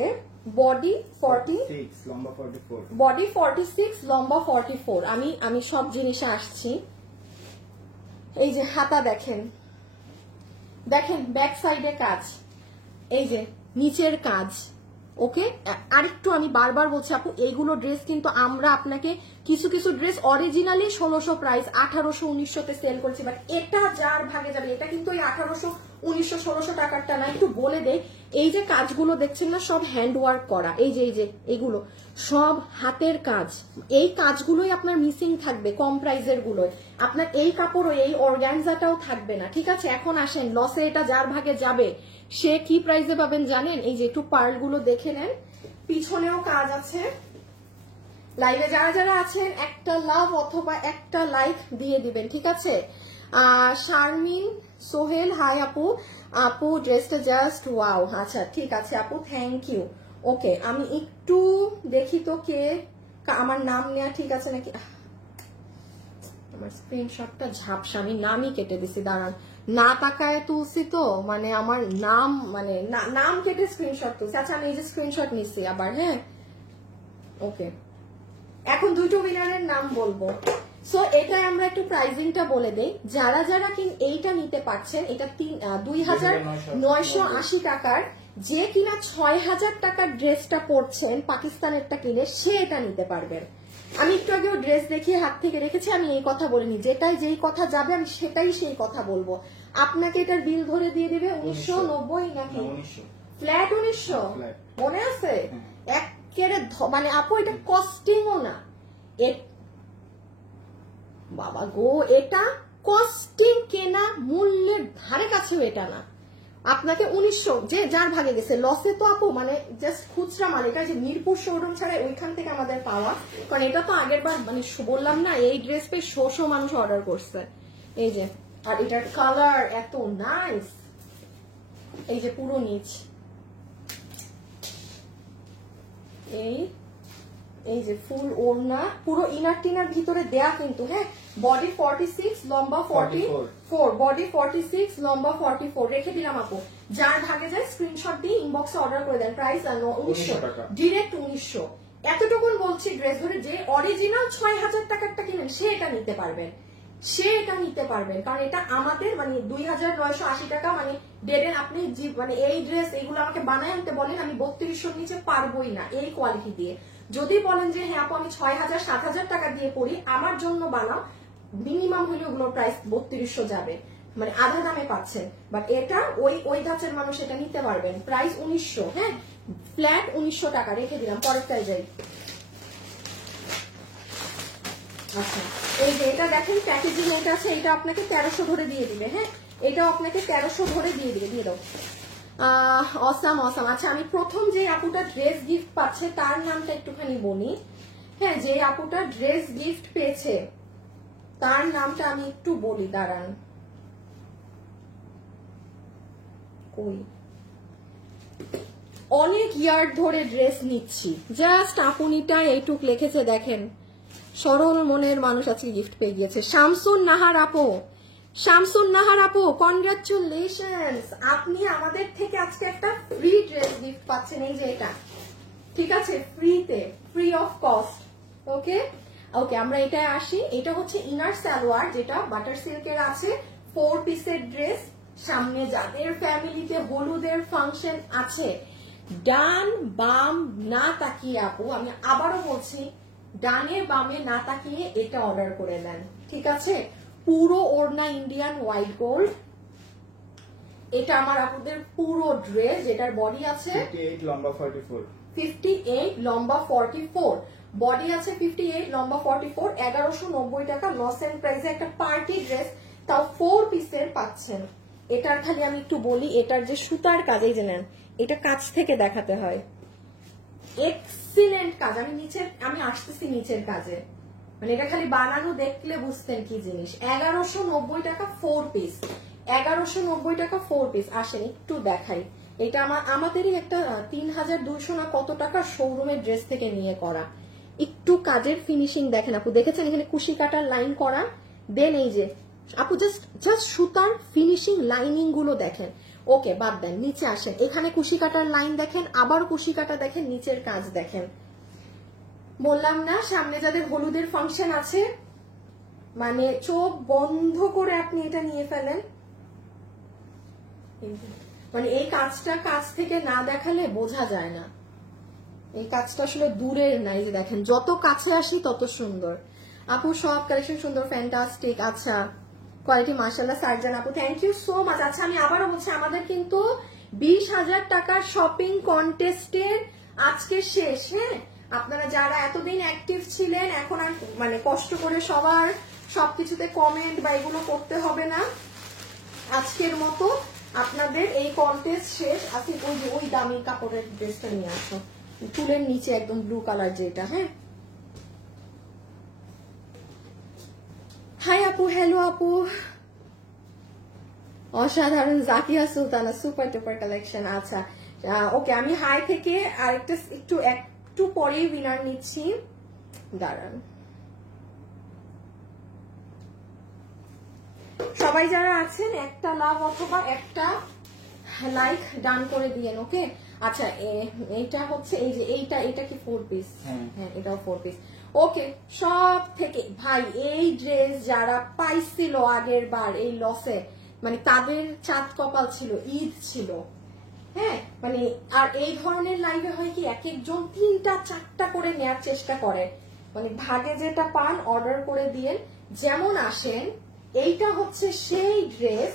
বডি 46 লম্বা 44, বডি 46 লম্বা 44। আমি সব জিনিসে আসছি। এই যে হাতা দেখেন, দেখেন ব্যাক সাইডে কাজ, এই যে নিচের কাজ, ওকে। আরেকটু আমি বারবার বলছি আপু, এইগুলো ড্রেস কিন্তু আমরা আপনাকে কিছু কিছু ড্রেস অরিজিনালি 1600 প্রাইস 1800 1900 সেল করছি, বাট এটা যার ভাগে যাবে, এটা কিন্তু ওই 1800 1900 1600 টাকারটা না। একটু বলে দেই, এই যে কাজগুলো দেখছেন না, সব হ্যান্ড ওয়ার্ক করা, এই যে এগুলো সব হাতের কাজ। এই কাজগুলোই আপনার মিসিং থাকবে কম প্রাইজের গুলোয়, আপনার এই কাপড় এই অর্গানজাটাও থাকবে না, ঠিক আছে? এখন আসেন লসে এটা যার ভাগে যাবে সে কি প্রাইসে পাবেন জানেন? এই যে একটু পার্ল গুলো দেখে নেন, পিছনেও কাজ আছে। লাইভে যারা যারা আছেন একটা লাভ অথবা একটা লাইক দিয়ে দিবেন, ঠিক আছে? শারমিন সোহেল, হাই আপু, আপু ড্রেসটা জাস্ট ওয়াও। আচ্ছা ঠিক আছে আপু, থ্যাংক ইউ। ওকে, আমি একটু দেখি তো কে আমার নাম নেয়া ঠিক আছে নাকি। আমার স্ক্রিনশটটা ঝাপসা, আমি নামই কেটে দিছি, দাঁড়ান, না তাকায় তুলছি তো, মানে আমার নাম মানে নাম কেটে স্ক্রিনশট তুলছি। আচ্ছা আমি এই যে স্ক্রিনশট নিচ্ছি আবার, হ্যাঁ। ওকে, এখন দুটো উইনারের নাম বলবো। সো এটাই আমরা একটু প্রাইজিংটা বলে দেই, যারা যারা এইটা নিতে পারছেন, এটা 2980 টাকার, যে কিনা 6000 টাকার ড্রেসটা পরছেন পাকিস্তানেরটা কিনে, সে এটা নিতে পারবেন। আমি একটু আগেও ড্রেস দেখিয়ে হাত থেকে রেখেছি, আমি এই কথা বলিনি, যেটাই যেই কথা যাবে আমি সেটাই সেই কথা বলবো। আপনাকে এটার বিল ধরে দিয়ে দিবে 1990 নাকি ফ্ল্যাট 1900, মনে আছে? একেবারে মানে আপু এটা কস্টিংও না, বাবা গো, এটা কস্টিং কেনা মূল্যের ধারে কাছেও এটা না। আপনাকে 1900 যে যার ভাগে গেছে লসে তো আপু, মানে জাস্ট খুচরা মাল। এটা যে মিরপুর শোরুম ছাড়া ওইখান থেকে আমাদের পাওয়া, কারণ এটা তো আগের বার মানে বললাম না, এই ড্রেস পেয়ে শো মানুষ অর্ডার করছে। এই যে, আর এটার কালার এত নাইস, এই যে পুরো নিচ, এই যে ফুল ওড়না, পুরো ইনার টিনার ভিতরে দেয়া কিন্তু, হ্যাঁ। বডি 46 লম্বা 44, বডি 46 লম্বা 44 রেখে দিলাম আপু। যার ভাগে যায় স্ক্রিনশট দিয়ে ইনবক্সে অর্ডার করে দেন, প্রাইস 1900 ডিরেক্ট 1900। এতটুকুন বলছি ড্রেস ধরে, যে অরিজিনাল 6000 টাকারটা কিনেন সে এটা নিতে পারবেন, কারণ এটা আমাদের মানে 2980 টাকা, মানে ডেডেন আপনি মানে এই ড্রেস এগুলো আমাকে বানায় আনতে বলেন, আমি 3200 নিচে পারবোই না এই কোয়ালিটি দিয়ে। যদি বলেন যে হ্যাঁ আপু আমি 6000 7000 টাকা দিয়ে পড়ি, আমার জন্য বানাও, মিনিমাম হলে ওগুলোর প্রাইস 3200 যাবে। মানে আধা দামে পাচ্ছেন, বাট এটা ওই ধাঁচের মানুষ এটা নিতে পারবেন। প্রাইস 1900, হ্যাঁ, ফ্ল্যাট 1900 টাকা। রেখে দিলাম, পরেরটায় যাই। আচ্ছা, এই যে এটা দেখেন প্যাকেজিং এটা আছে, এটা আপনাকে 1300 ধরে দিয়ে দিবে। হ্যাঁ, এটাও আপনাকে 1300 ধরে দিয়ে দিবে, দিয়ে দাও। Awesome awesome. আচ্ছা, আমি প্রথম যে আপুটা ড্রেস গিফট পাচ্ছে তার নামটা একটুখানি বলি। হ্যাঁ, যে আপুটা ড্রেস গিফট পেয়েছে তার নামটা আমি একটু বলি, দাঁড়ান। কই, অনেক ইয়ার্ড ধরে ড্রেস নিচ্ছি, জাস্ট আপুনিটা এইটুক লিখেছে দেখেন, সরল মনের মানুষ আজকে গিফট পেয়ে গিয়েছে। শামসুন নাহার আপু, শামসুন নাহার আপু, কনগ্রাচুলেশনস, আপনি আমাদের থেকে আজকে একটা ফ্রি ড্রেস গিফট পাচ্ছেন। এই যে এটা, ঠিক আছে, ফ্রিতে, ফ্রি অফ কস্ট। ওকে ওকে, আমরা এটায় আসি। এটা হচ্ছে ইনার সালোয়ার, যেটা বাটার সিল্কের আছে, 4 পিসের ড্রেস। সামনে যাদের ফ্যামিলিতে হলুদের ফাংশন আছে, ডান বাম না তাকিয়ে আপু, আমি আবারও বলছি, ডানে বামে না তাকিয়ে এটা অর্ডার করে নেন, ঠিক আছে। পুরো ওড়না ইন্ডিয়ান হোয়াইট গোল্ড। এটা আমার আপুদের পুরো ড্রেস, যেটার বডি আছে 58 লম্বা 44, 58 লম্বা 44, বডি আছে 58 লম্বা 44, 1190 টাকা লস এন্ড প্রাইসে একটা পার্টি ড্রেস, তাও 4 পিসের পাচ্ছেন। এটার খালি আমি একটু বলি, এটার যে সুতার কাজ, এই যে নেন, এটা কাছ থেকে দেখাতে হয়, এক্সিলেন্ট কাজ। আমি আসতেছি নিচের কাজে, মানে এটা খালি বানানো দেখলে বুঝতেন কি জিনিস। 1190 টাকা 4 পিস, 1190 টাকা 4 পিস। আসেন একটু দেখাই, এটা আমাদেরই একটা 3200 না কত টাকা শোরুমের ড্রেস থেকে নিয়ে করা। একটু কাজের ফিনিশিং দেখেন আপু, দেখেছেন এখানে কুশি কাটার লাইন করা, দেন এই যে আপু জাস্ট সুতার ফিনিশিং লাইনিং গুলো দেখেন। ওকে, বাদ দেন, নিচে আসেন, এখানে কুশি কাটার লাইন দেখেন, আবার কুশি কাটা দেখেন, নিচের কাজ দেখেন। বললাম না, সামনে যাদের হলুদের ফাংশন আছে, মানে চোখ বন্ধ করে আপনি এটা নিয়ে ফেলেন। মানে এই কাজটা কাছ থেকে না দেখালে বোঝা যায় না, এই কাজটা আসলে দূরের না। এই যে দেখেন, যত কাছে আসি তত সুন্দর। আপু সব কালেকশন সুন্দর, ফ্যান্টাস্টিক। আচ্ছা, কোয়ালিটি মাশাআল্লাহ। সার্জান আপু, থ্যাংক ইউ সো মাচ। আচ্ছা, আমি আবারও বলছি, আমাদের কিন্তু 20,000 টাকার শপিং কন্টেস্টের আজকে শেষ। হ্যাঁ, আপনারা যারা এতদিন অ্যাক্টিভ ছিলেন, এখন আর মানে কষ্ট করে সবার সবকিছুতে কমেন্ট বা এগুলো করতে হবে না। আজকের মতো আপনাদের এই কন্টেস্ট শেষ। আপনি ওই দামি কাপড়ের ড্রেসটা নিয়ে আসো, চুলের নিচে একদম ব্লু কালার যেটা। হ্যাঁ, হাই আপু, হ্যালো আপু, অসাধারণ। Zakia Sultana, super টুপার collection. আচ্ছা ওকে, আমি হাই থেকে আরেকটা একটু পরেই উইনার নিচ্ছি, দাঁড়ান। সবাই যারা আছেন একটা লাভ অথবা একটা লাইক ডান করে দিয়েন। ওকে, আচ্ছা, এইটা হচ্ছে এই যে এটা কি 4 পিস? হ্যাঁ, এটাও 4 পিস। ওকে, সব থেকে ভাই এই ড্রেস যারা পাইছিল আগের বার এই লসে, মানে তাদের চাঁদ কপাল ছিল, ঈদ ছিল। হ্যাঁ, মানে আর এই ধরনের লাইভে হয় কি, এক একজন 3টা 4টা করে নেয়ার চেষ্টা করে, মানে ভাগে যেটা পান অর্ডার করে দিয়েন, যেমন আসেন। এইটা হচ্ছে সেই ড্রেস,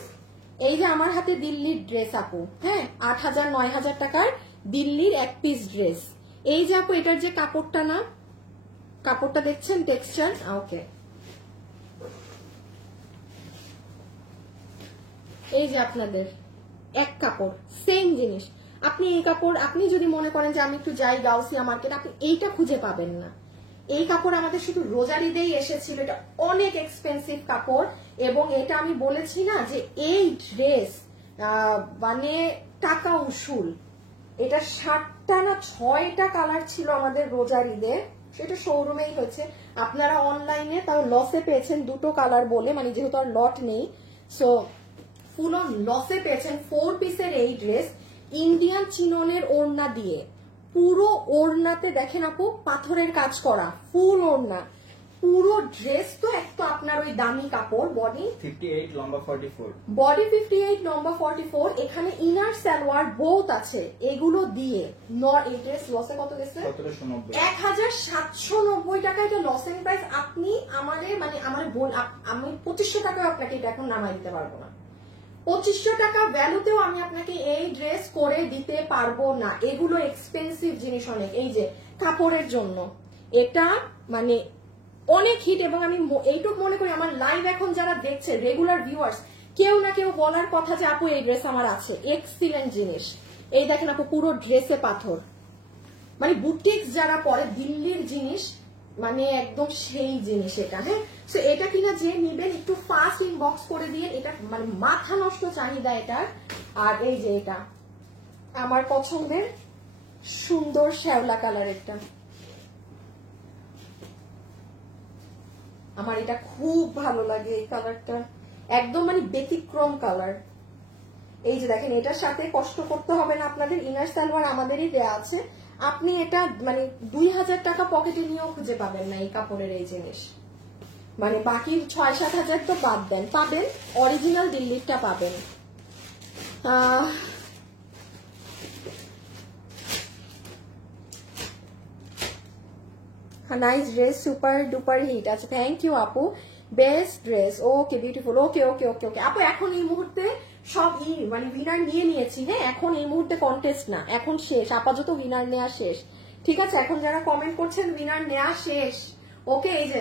এই যে আমার হাতে দিল্লির ড্রেস আপু, হ্যাঁ, 8,000 9,000 টাকার দিল্লির 1 পিস ড্রেস। এই যে আপু, এটার যে কাপড়টা না, কাপড়টা দেখছেন টেক্সচার, ওকে, এই যে আপনাদের এক কাপড়, সেম জিনিস। আপনি এই কাপড়, আপনি যদি মনে করেন যে আমি একটু যাই গাউসিয়া মার্কেট, আপনি এইটা খুঁজে পাবেন না। এই কাপড় আমাদের শুধু রোজারিদেই এসেছিল, এটা অনেক এক্সপেন্সিভ কাপড়। এবং এটা আমি বলেছি না যে এই ড্রেস মানে টাকা উসুল। এটা 7টা না 6টা কালার ছিল আমাদের রোজারিদে, সেটা শোরুমেই হয়েছে। আপনারা অনলাইনে তাও লসে পেয়েছেন 2টো কালার বলে, মানে যেহেতু আর লট নেই, সো ফুল অন লসে পেয়েছেন। 4 পিসের এই ড্রেস, ইন্ডিয়ান চিননের ওড়না দিয়ে, পুরো ওড়নাতে দেখেন আপু পাথরের কাজ করা, ফুল ওড়না, পুরো ড্রেস তো একটু আপনার ওই দামি কাপড়। বডি 58 লম্বা 44, বডি 58 লম্বা 44, এখানে ইনার সালোয়ার বোথ আছে। এগুলো দিয়ে এই ড্রেস লসে কত গেছে? 1790, 1790 টাকা। এটা লস এন্ড প্রাইস। আপনি আমাদের মানে আমি 2500 টাকায় আপনাকে এটা এখন নামাই দিতে পারবো না। 2500 টাকা ভ্যালুতেও আমি আপনাকে এই ড্রেস করে দিতে পারবো না, এগুলো এক্সপেন্সিভ জিনিস অনেক। এই যে কাপড়ের জন্য এটা মানে অনেক হিট, এবং আমি এইটুকু মনে করি আমার লাইভ এখন যারা দেখছে রেগুলার ভিউয়ার্স কেউ না কেউ বলার কথা যে আপু এই ড্রেস আমার আছে, এক্সিলেন্ট জিনিস। এই দেখেন আপু পুরো ড্রেসে পাথর, মানে বুটিক্স যারা পরে দিল্লির জিনিস, মানে একদম সেই জিনিস এটা। হ্যাঁ, তো এটা কিনা যে নিবেন একটু ফাস্ট ইনবক্স করে দিয়ে, এটা মানে মাথা নষ্ট চাহিদা এটা। আর এই যে এটা আমার পছন্দের সুন্দর শ্যাওলা কালারেরটা, আমার এটা খুব ভালো লাগে এই কালারটা, একদম মানে ব্যতিক্রম কালার। এই যে দেখেন এটার সাথে কষ্ট করতে হবে না আপনাদের, ইনার সালোয়ার আমাদেরই দেয়া আছে। আপনি এটা মানে 2000 টাকা পকেটে নিয়েও খুঁজে পাবেন না এই কাপড়ের এই জিনিস, মানে বাকি 6-7 হাজার তো বাদ দেন, পাবেন অরিজিনাল দিল্লিরটা পাবেন। Nice dress, super duper hit. আচ্ছা থ্যাংক ইউ আপু, best dress. Okay beautiful, okay okay okay okay আপু। এখন এই মুহূর্তে সব মানে উইনার নিয়ে নিয়েছি। হ্যাঁ, এখন এই মুহূর্তে কন্টেস্ট না, এখন শেষ, আপাতত উইনার নেওয়া শেষ। ঠিক আছে, এখন যারা কমেন্ট করছেন উইনার নেওয়া শেষ। ওকে, এই যে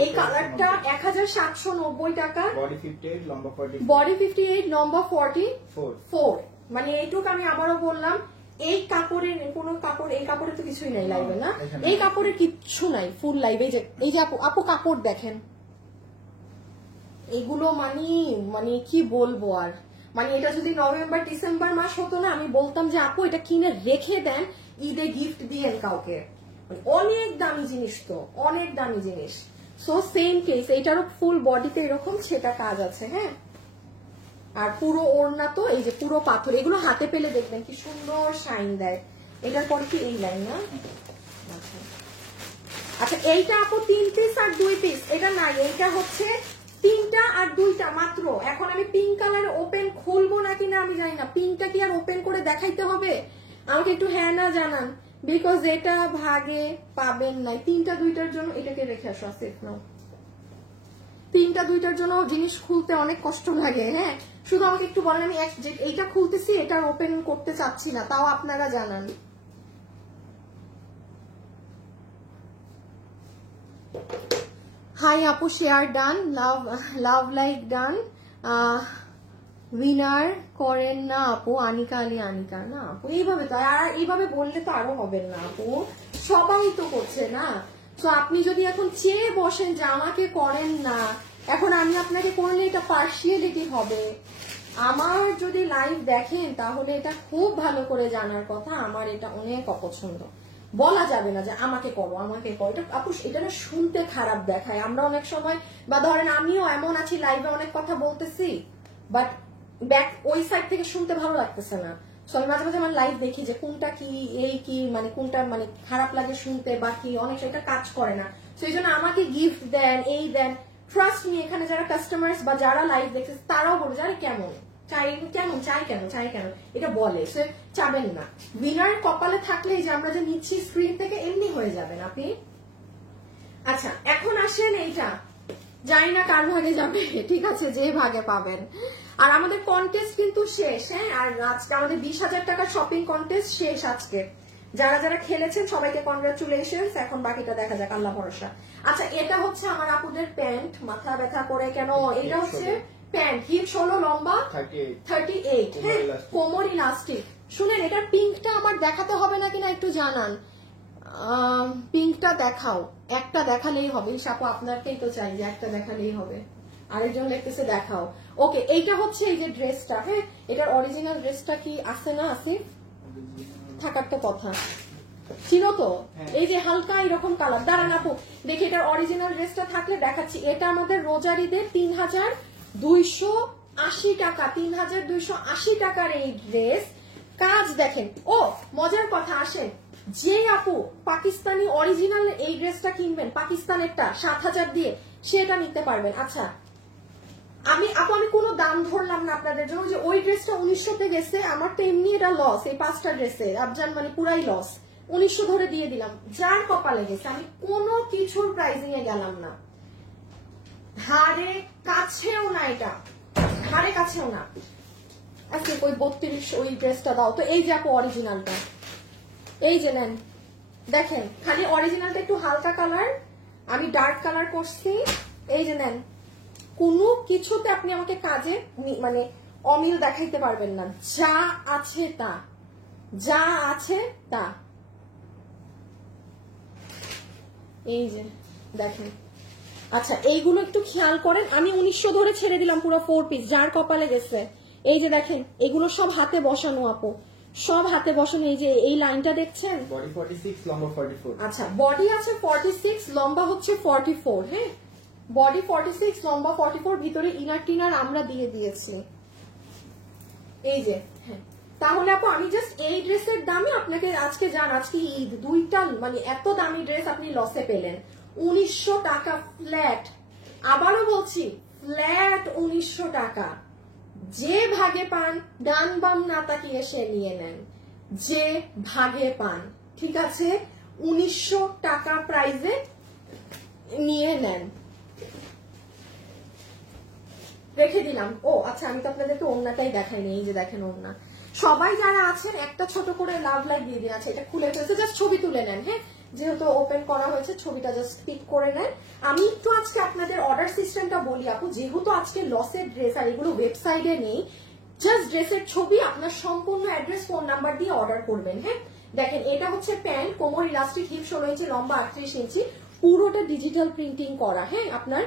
এই কালারটা 1790 টাকা, বডি 58 লম্বা 44, বডি 58 লম্বা 44। মানে এইটুক আমি আবারও বললাম, এই কাপড়ের কোনো কাপড়, এই কাপড়ে তো কিছুই নাই লাইভে না, এই কাপড়ের কিচ্ছু নাই ফুল লাইভে। এই যে আপু আপু কাপড় দেখেন, এগুলো মানে কি বলবো আর, মানে এটা যদি নভেম্বর ডিসেম্বর মাস হতো না, আমি বলতাম যে আপু এটা কিনে রেখে দেন, ঈদে গিফট দিয়েন কাউকে। অনেক দামি জিনিস তো, অনেক দামি জিনিস। সো সেম কেস, এইটারও ফুল বডিতে এরকম সেটা কাজ আছে। হ্যাঁ, আর পুরো ওড়না তো এই যে পুরো পাথর, এগুলো হাতে পেলে দেখবেন কি সুন্দর শাইন দেয়। এটার পরে কি এই লাইন না? আচ্ছা এইটা আপু 3 পিস আর 2 পিস, এটা নাই, এইটা হচ্ছে 3টা আর 2টা মাত্র। এখন আমি পিঙ্ক কালার ওপেন খুলবো নাকি না আমি জানি না, পিঙ্কটা কি আর ওপেন করে দেখাইতে হবে? আমাকে একটু হ্যাঁ না জানান, বিকজ এটা ভাগে পাবেন না। 3টা 2টার জন্য এটাকে রেখে আসো, সেফ নাও। 3টা 2টার জন্য জিনিস খুলতে অনেক কষ্ট লাগে। হ্যাঁ, শুধু আমাকে একটু বলেন, আমি এইটা খুলতেছি, এটা ওপেন করতে চাচ্ছি না, তাও আপনারা জানান। হাই আপু, share done, love like done. Winner করেন না আপু, আনিকা আলী আনিকা। না আপু এইভাবে তো, আর এইভাবে বললে তো আরো হবেন না আপু, সবাই তো করছে না। তো আপনি যদি এখন চেয়ে বসেন যে আমাকে করেন না, এখন আমি আপনাকে করলে এটা পার্সিয়ালিটি হবে। আমার যদি লাইভ দেখেন তাহলে এটা খুব ভালো করে জানার কথা, আমার এটা অনেক অপছন্দ। বলা যাবে না যে আমাকে করো আমাকে করো, এটা আপু এটা না শুনতে খারাপ দেখায়। আমরা অনেক সময়, বা ধরেন আমিও এমন আছি লাইভে অনেক কথা বলতেছি, বাট ব্যাক ওই সাইড থেকে শুনতে ভালো লাগতেছে না। সো আমি মাঝে মাঝে আমার লাইভ দেখি যে কোনটা কি, এই কি মানে কোনটা মানে খারাপ লাগে শুনতে, বা কি অনেক সেটা কাজ করে না। সেই জন্য আমাকে গিফট দেন, এই দেন, ট্রাস্ট মি, এখানে যারা কাস্টমার্স বা যারা লাইভ দেখছে তারাও বলে যে কেমন চাই, কেমন চাই, কেন চাই, কেন এটা বলে, সে চাবেন না। উইনার কপালে থাকলে যে আমরা যে নিচ্ছি স্ক্রিন থেকে এমনি হয়ে যাবেন আপনি। আচ্ছা এখন আসেন, এইটা জানি না কার ভাগে যাবে, ঠিক আছে, যে ভাগে পাবেন। আর আমাদের কন্টেস্ট কিন্তু শেষ। হ্যাঁ, আর আজকে আমাদের 20,000 টাকার শপিং কন্টেস্ট শেষ আজকে। যারা যারা খেলেছেন সবাইকে কনগ্রাচুলেশনস, এখন বাকিটা দেখা যাক, আল্লাহ ভরসা। আচ্ছা এটা হচ্ছে আমার আপুদের প্যান্ট, মাথা ব্যথা করে কেন, এটা হচ্ছে প্যান্ট, হিপ 16, লম্বা 38। হ্যাঁ, কোমর ইলাস্টিক। শুনেন, এটার পিঙ্কটা আমার দেখাতে হবে না কিনা একটু জানান। পিঙ্কটা দেখাও, একটা দেখালেই হবে। সাপু আপনারকেই তো চাই যে একটা দেখালেই হবে, আরেকজন লিখতেছে দেখাও। ওকে, এইটা হচ্ছে এই যে ড্রেসটা। হ্যাঁ, এটার অরিজিনাল ড্রেসটা কি আছে না? আছে, থাকার তো কথা, চিনো তো? এই যে হালকা এরকম কালার, দাঁড়ান আপু দেখি এটার অরিজিনাল ড্রেসটা থাকলে দেখাচ্ছি। এটা আমাদের রোজারিদের 3280 টাকা, 3280 টাকার এই ড্রেস। কাজ দেখেন। ও মজার কথা, আসেন যে আপু পাকিস্তানি অরিজিনাল এই ড্রেসটা কিনবেন, পাকিস্তানেরটা 7000 দিয়ে, সেটা নিতে পারবেন। আচ্ছা আমি কোনো দাম ধরলাম না আপনাদের জন্য, যে ওই ড্রেসটা 1900-তে গেছে, আমার তো এমনি এটা লস, এই 5টা ড্রেসে আফজান মানে পুরাই লস, 1900 ধরে দিয়ে দিলাম, যার কপালে গেছে। আমি কোনো কিছুর প্রাইজিং এ গেলাম না, ধারে কাছেও না, এটা ধারে কাছেও না। আজকে ওই 32 ওই ড্রেসটা দাও তো। এই যে আপু অরিজিনালটা, এই যে নেন, দেখেন খালি অরিজিনালটা একটু হালকা কালার, আমি ডার্ক কালার করছি। এই যে নেন, কোনো কিছুতে আপনি আমাকে কাজে মানে অমিল দেখাইতে পারবেন না, যা আছে তা, যা আছে তা। এই যে দেখেন। আচ্ছা এইগুলো একটু খেয়াল করেন, আমি 1900 ধরে ছেড়ে দিলাম পুরো 4 পিস, যার কপালে গেছে। এই যে দেখেন এগুলো সব হাতে বসানো আপু, সব হাতে বসানো। এই যে এই লাইনটা দেখছেন, বডি 46 লম্বা 44। আচ্ছা বডি আছে 46, লম্বা হচ্ছে 44। হ্যাঁ বডি 46, লম্বা 44, ভিতরে ইনার টিনার আমরা দিয়ে দিয়েছি। এই যে হ্যাঁ, তাহলে আপু আমি জাস্ট এই ড্রেসের দামে আপনাকে আজকে জান, আজকে ঈদ, দুইটা মানে এত দামি ড্রেস আপনি লসে পেলেন। 1900 টাকা ফ্ল্যাট, আবারও বলছি ফ্ল্যাট 1900 টাকা। যে ভাগে পান, ডান বাম না তাকিয়ে সে নিয়ে নেন, যে ভাগে পান, ঠিক আছে? 1900 টাকা প্রাইজে নিয়ে নেন। রেখে দিলাম। ও আচ্ছা, আমি তো আপনাদেরকে ওড়নাটাই দেখাইনি। এই যে দেখেন ওড়না, সবাই যারা আছেন একটা ছোট করে লাভ লাইট দিয়ে দিন। আচ্ছা এটা খুলে ফেলছে, জাস্ট ছবি তুলে নেন। হ্যাঁ যেহেতু ওপেন করা হয়েছে, ছবিটা জাস্ট পিক করে নেন। আমি একটু আজকে আপনাদের অর্ডার সিস্টেমটা বলি আপু, যেহেতু আজকে লসের ড্রেস আর এগুলো ওয়েবসাইটে নেই, জাস্ট ড্রেসের ছবি, আপনার সম্পূর্ণ অ্যাড্রেস, ফোন নাম্বার দিয়ে অর্ডার করবেন। হ্যাঁ দেখেন এটা হচ্ছে প্যান্ট, কোমর ইলাস্টিক, হিপ 16 ইঞ্চি, লম্বা 38 ইঞ্চি, পুরোটা ডিজিটাল প্রিন্টিং করা। হ্যাঁ আপনার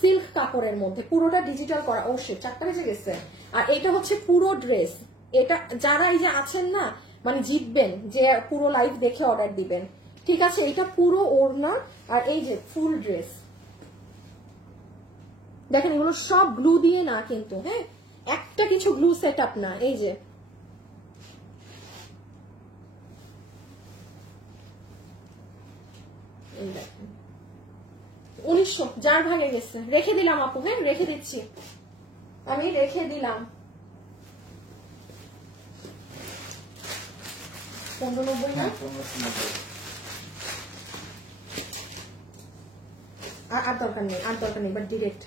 সিল্ক কাপড়ের মধ্যে পুরোটা ডিজিটাল করা। ও শিট, 4টা বেজে গেছে। আর এটা হচ্ছে পুরো ড্রেস। এটা যারা এই যে আছেন না মানে জিতবেন, যে পুরো লাইভ দেখে অর্ডার দিবেন, ঠিক আছে? এটা পুরো ওড়না আর এই যে ফুল ড্রেস। দেখেন এগুলো সব গ্লু দিয়ে না কিন্তু, হ্যাঁ একটা কিছু গ্লু সেট আপ না। এই যে এই দেখেন 1900, যার ভাগে গেছে। রেখে দিলাম আপু, হ্যাঁ রেখে দিচ্ছি, আমি রেখে দিলাম। 1590 না? হ্যাঁ 1590। আর দরকার নেই, আর দরকার নেই, বাট ডিরেক্ট।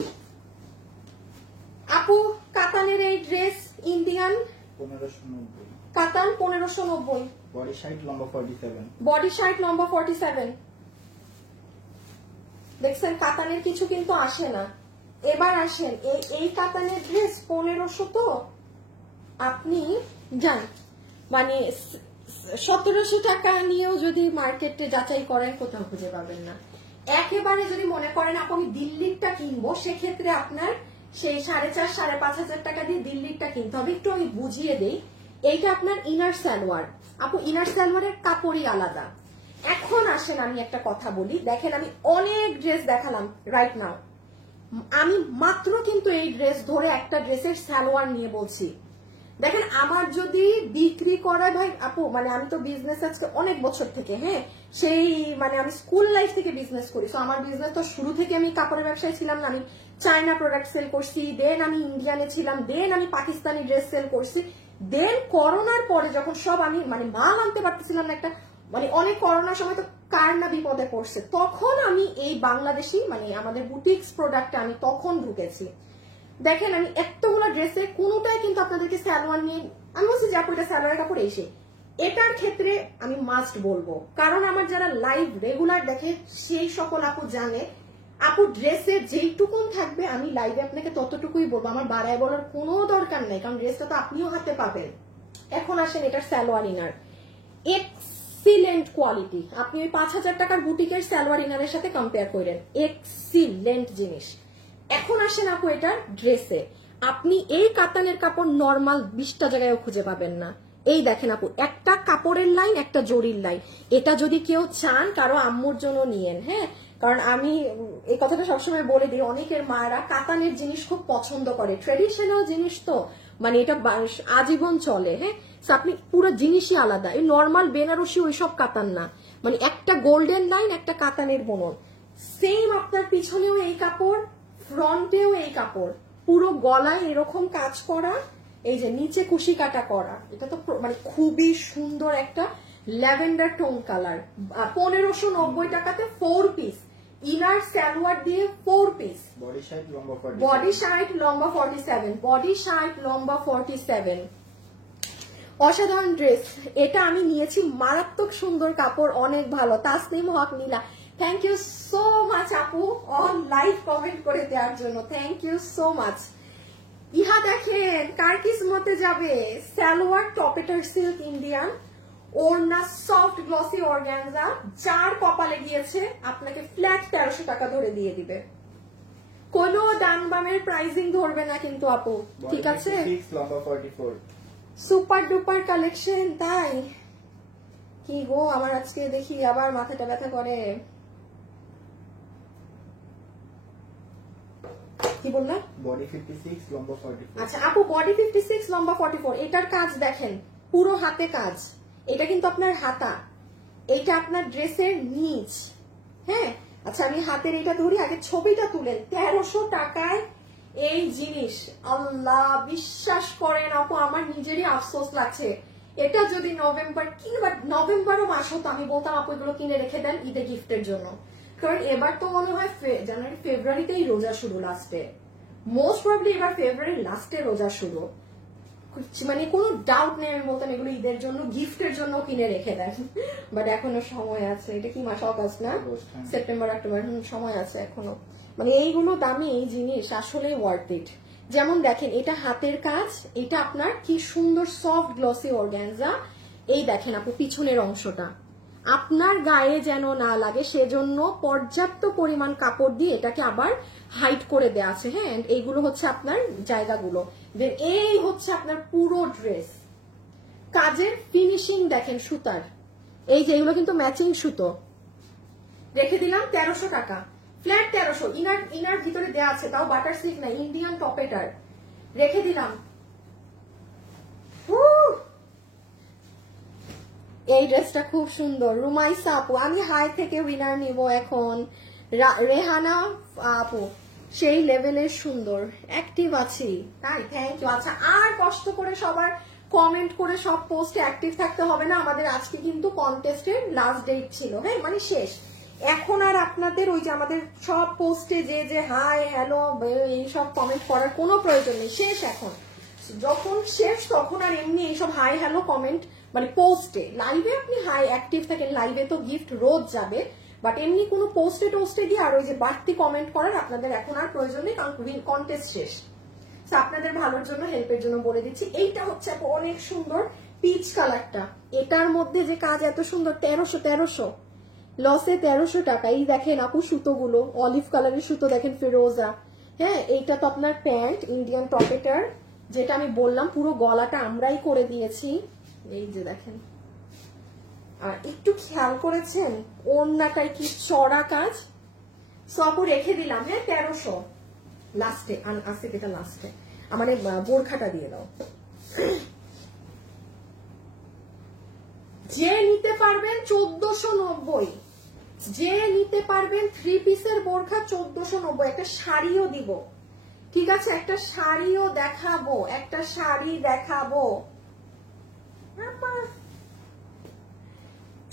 আপু কাতানের এই ড্রেস ইন্ডিয়ান 1590। কাতান 1590, বডি 60 লম্বা 47। বডি 60 লম্বা 47। দেখছেন কাতানের কিছু কিন্তু আসে না। এবার আসেন এই কাতানের ড্রেস 1500, তো আপনি যান মানে 1700 টাকা নিয়েও যদি মার্কেটে যাচাই করেন কোথাও খুঁজে পাবেন না। একেবারে যদি মনে করেন আপু আমি দিল্লিরটা কিনবো, সেক্ষেত্রে আপনার সেই 4500-5500 টাকা দিয়ে দিল্লিরটা কিনতে হবে। একটু আমি বুঝিয়ে দেই, এইটা আপনার ইনার সালোয়ার আপু, ইনার সালোয়ারের কাপড়ই আলাদা। এখন আসেন আমি একটা কথা বলি, দেখেন আমি অনেক ড্রেস দেখালাম রাইট নাও, আমি মাত্র কিন্তু এই ড্রেস ধরে একটা ড্রেসের সালোয়ার নিয়ে বলছি। দেখেন আমার যদি বিক্রি করা, ভাই আপু মানে আমি তো বিজনেস আজকে অনেক বছর থেকে, হ্যাঁ সেই মানে আমি স্কুল লাইফ থেকে বিজনেস করি। তো আমার বিজনেস তো শুরু থেকে আমি কাপড়ের ব্যবসায় ছিলাম না, আমি চায়না প্রোডাক্ট সেল করছি, দেন আমি ইন্ডিয়ানে ছিলাম, দেন আমি পাকিস্তানি ড্রেস সেল করছি, দেন করোনার পরে যখন সব আমি মানে মাল আনতে পারতেছিলাম না, একটা মানে অনেক করোনার সময় তো কার না বিপদে পড়ছে, তখন আমি এই বাংলাদেশি মানে আমাদের বুটিক্স প্রোডাক্টে আমি তখন ঢুকেছি। দেখেন আমি এতগুলো ড্রেসে কোনোটাই কিন্তু আপনাদেরকে সালোয়ার নিয়ে আমি বলছি যে আপু এটা সালোয়ার কাপড় এসে, এটার ক্ষেত্রে আমি মাস্ট বলবো, কারণ আমার যারা লাইভ রেগুলার দেখে সেই সকল আপু জানে আপু ড্রেসের যেইটুকুন থাকবে আমি লাইভে আপনাকে ততটুকুই বলবো, আমার বাড়ায় বলার কোনো দরকার নেই, কারণ ড্রেসটা তো আপনিও হাতে পাবেন। এখন আসেন এটার সালোয়ার ইনার, এক্সিলেন্ট কোয়ালিটি, আপনি ওই 5000 টাকার বুটিকের সালোয়ার ইনারের সাথে কম্পেয়ার করেন, এক্সিলেন্ট জিনিস। এখন আসেন আপু এটার ড্রেসে, আপনি এই কাতানের কাপড় নর্মাল 20টা জায়গায়ও খুঁজে পাবেন না। এই দেখেন আপু একটা কাপড়ের লাইন, একটা জরির লাইন, এটা যদি কেউ চান কারো আম্মুর জন্য নিয়েন, হ্যাঁ কারণ আমি এই কথাটা সবসময় বলে দিই, অনেকের মায়েরা কাতানের জিনিস খুব পছন্দ করে, ট্রেডিশনাল জিনিস তো মানে এটা আজীবন চলে। হ্যাঁ আপনি পুরো জিনিসই আলাদা, এই নর্মাল বেনারসি ওইসব কাতান না, মানে একটা গোল্ডেন লাইন, একটা কাতানের বুনন, সেম আপনার পিছনেও এই কাপড়, ফ্রন্টেও এই কাপড়, পুরো গলায় এরকম কাজ করা, এই যে নিচে কুশি কাটা করা, এটা তো মানে খুবই সুন্দর একটা ল্যাভেন্ডার টোন কালার। 1590 টাকাতে 4 পিস, ইনার সালোয়ার দিয়ে 4 পিস, বডি সাইড লম্বা 47, বডি সাইড লম্বা 47, বডি সাইড লম্বা 47। অসাধারণ ড্রেস, এটা আমি নিয়েছি, মারাত্মক সুন্দর কাপড়, অনেক ভালো। তাসনিম হক নীলা, থ্যাংক ইউ সো মাচ আপু অন লাইভ কমেন্ট করে দেওয়ার জন্য, থ্যাংক ইউ সো মাচ। ইহা দেখেন কার কিসমতে যাবে, সালোয়ার টপেটার সিল্ক ইন্ডিয়ান, ওড়না সফট গ্লসি অর্গানজা, যার কপালে গিয়েছে আপনাকে ফ্ল্যাট 1300 টাকা ধরে দিয়ে দিবে, কোনো দাম বামের প্রাইসিং ধরবে না কিন্তু আপু, ঠিক আছে? 56 লম্বা 44, সুপার ডুপার কালেকশন, তাই কি গো, আমার আজকে দেখি আবার মাথাটা ব্যথা করে। কি বললাম? বডি 56 লম্বা 44, আচ্ছা আপু, বডি 56 লম্বা 44, এটার কাজ দেখেন, পুরো হাতে কাজ, এটা কিন্তু আপনার হাতা, এটা আপনার ড্রেসের নিচ, হ্যাঁ। আচ্ছা আমি হাতের এটা ধরি, আগে ছবিটা তুলেন। 1300 টাকায় এই জিনিস, আল্লাহ বিশ্বাস করেন আপু, আমার নিজেরই আফসোস লাগছে। এটা যদি নভেম্বর কিংবা নভেম্বরও মাস হতো, আমি বলতাম আপু এগুলো কিনে রেখে দেন ঈদে গিফটের জন্য, কারণ এবার তো মনে হয় জানুয়ারি ফেব্রুয়ারিতেই রোজা শুরু, লাস্টে মোস্ট প্রবলি এবার ফেব্রুয়ারি লাস্টে রোজা শুরু, মানে কোনো ডাউট নেই আমি বলতাম এগুলো ঈদের জন্য গিফটের জন্য কিনে রেখে দেন, বাট এখনো সময় আছে। এটা কি মাস? অগাস্ট না, সেপ্টেম্বর অক্টোবর, সময় আছে এখনো। মানে এইগুলো দামি এই জিনিস আসলে ওয়ার্থ ইট। যেমন দেখেন এটা হাতের কাজ, এটা আপনার কি সুন্দর সফট গ্লসি অর্গানজা, এই দেখেন আপু পিছনের অংশটা আপনার গায়ে যেন না লাগে সেজন্য পর্যাপ্ত পরিমাণ কাপড় দিয়ে এটাকে আবার হাইট করে দেওয়া আছে, হ্যাঁ। এইগুলো হচ্ছে আপনার জায়গাগুলো, দেন এই হচ্ছে আপনার পুরো ড্রেস। কাজের ফিনিশিং দেখেন সুতার, এই যে এগুলো কিন্তু ম্যাচিং সুতো। রেখে দিলাম 1300 টাকা, ফ্ল্যাট 1300, ইনার ভিতরে দেওয়া আছে, তাও বাটার সিল্ক না, ইন্ডিয়ান টপেটার, রেখে দিলাম। এই ড্রেসটা খুব সুন্দর, রুমাইসা আপু, আমি হাই থেকে উইনার নিব এখন। রেহানা আপু সেই লেভেলের সুন্দর, অ্যাক্টিভ আছি, তাই থ্যাংক ইউ। আচ্ছা আর কষ্ট করে সবার কমেন্ট করে সব পোস্টে অ্যাক্টিভ থাকতে হবে না, আমাদের আজকে কিন্তু কন্টেস্টের লাস্ট ডেট ছিল, হ্যাঁ, মানে শেষ। এখন আর আপনাদের ওই যে আমাদের সব পোস্টে যে হাই হ্যালো এইসব কমেন্ট করার কোনো প্রয়োজন নেই, শেষ এখন। যখন শেষ তখন আর এমনি এইসব হাই হ্যালো কমেন্ট মানে পোস্টে, লাইভে আপনি হাই অ্যাক্টিভ থাকেন, লাইভে তো গিফট রোজ যাবে, বাট এমনি কোনো পোস্টে টোস্টে দিয়ে আর ওই যে বাড়তি কমেন্ট করার আপনাদের এখন আর প্রয়োজন নেই, কারণ কন্টেস্ট শেষ। আপনাদের ভালোর জন্য, হেল্পের জন্য বলে দিচ্ছি। এইটা হচ্ছে অনেক সুন্দর পিচ কালারটা, এটার মধ্যে যে কাজ এত সুন্দর, 1300 লসে 1300 টাকা। এই দেখেন আপু সুতোগুলো, অলিভ কালারের সুতো দেখেন, ফিরোজা, হ্যাঁ। এইটা তো আপনার প্যান্ট ইন্ডিয়ান টপেটার, যেটা আমি বললাম পুরো গলাটা আমরাই করে দিয়েছি, এই যে দেখেন। আর একটু খেয়াল করেছেন ওড়নাটায় কি চড়া কাজ, সব রেখে দিলাম, হ্যাঁ 1300 লাস্টে, আসে এটা লাস্টে, আমার বোরখাটা দিয়ে দাও। যে নিতে পারবেন 1490, যে নিতে পারবেন 3 পিসের বোরখা 1490, একটা শাড়িও দিব, ঠিক আছে, একটা শাড়িও দেখাবো, একটা শাড়ি দেখাবো,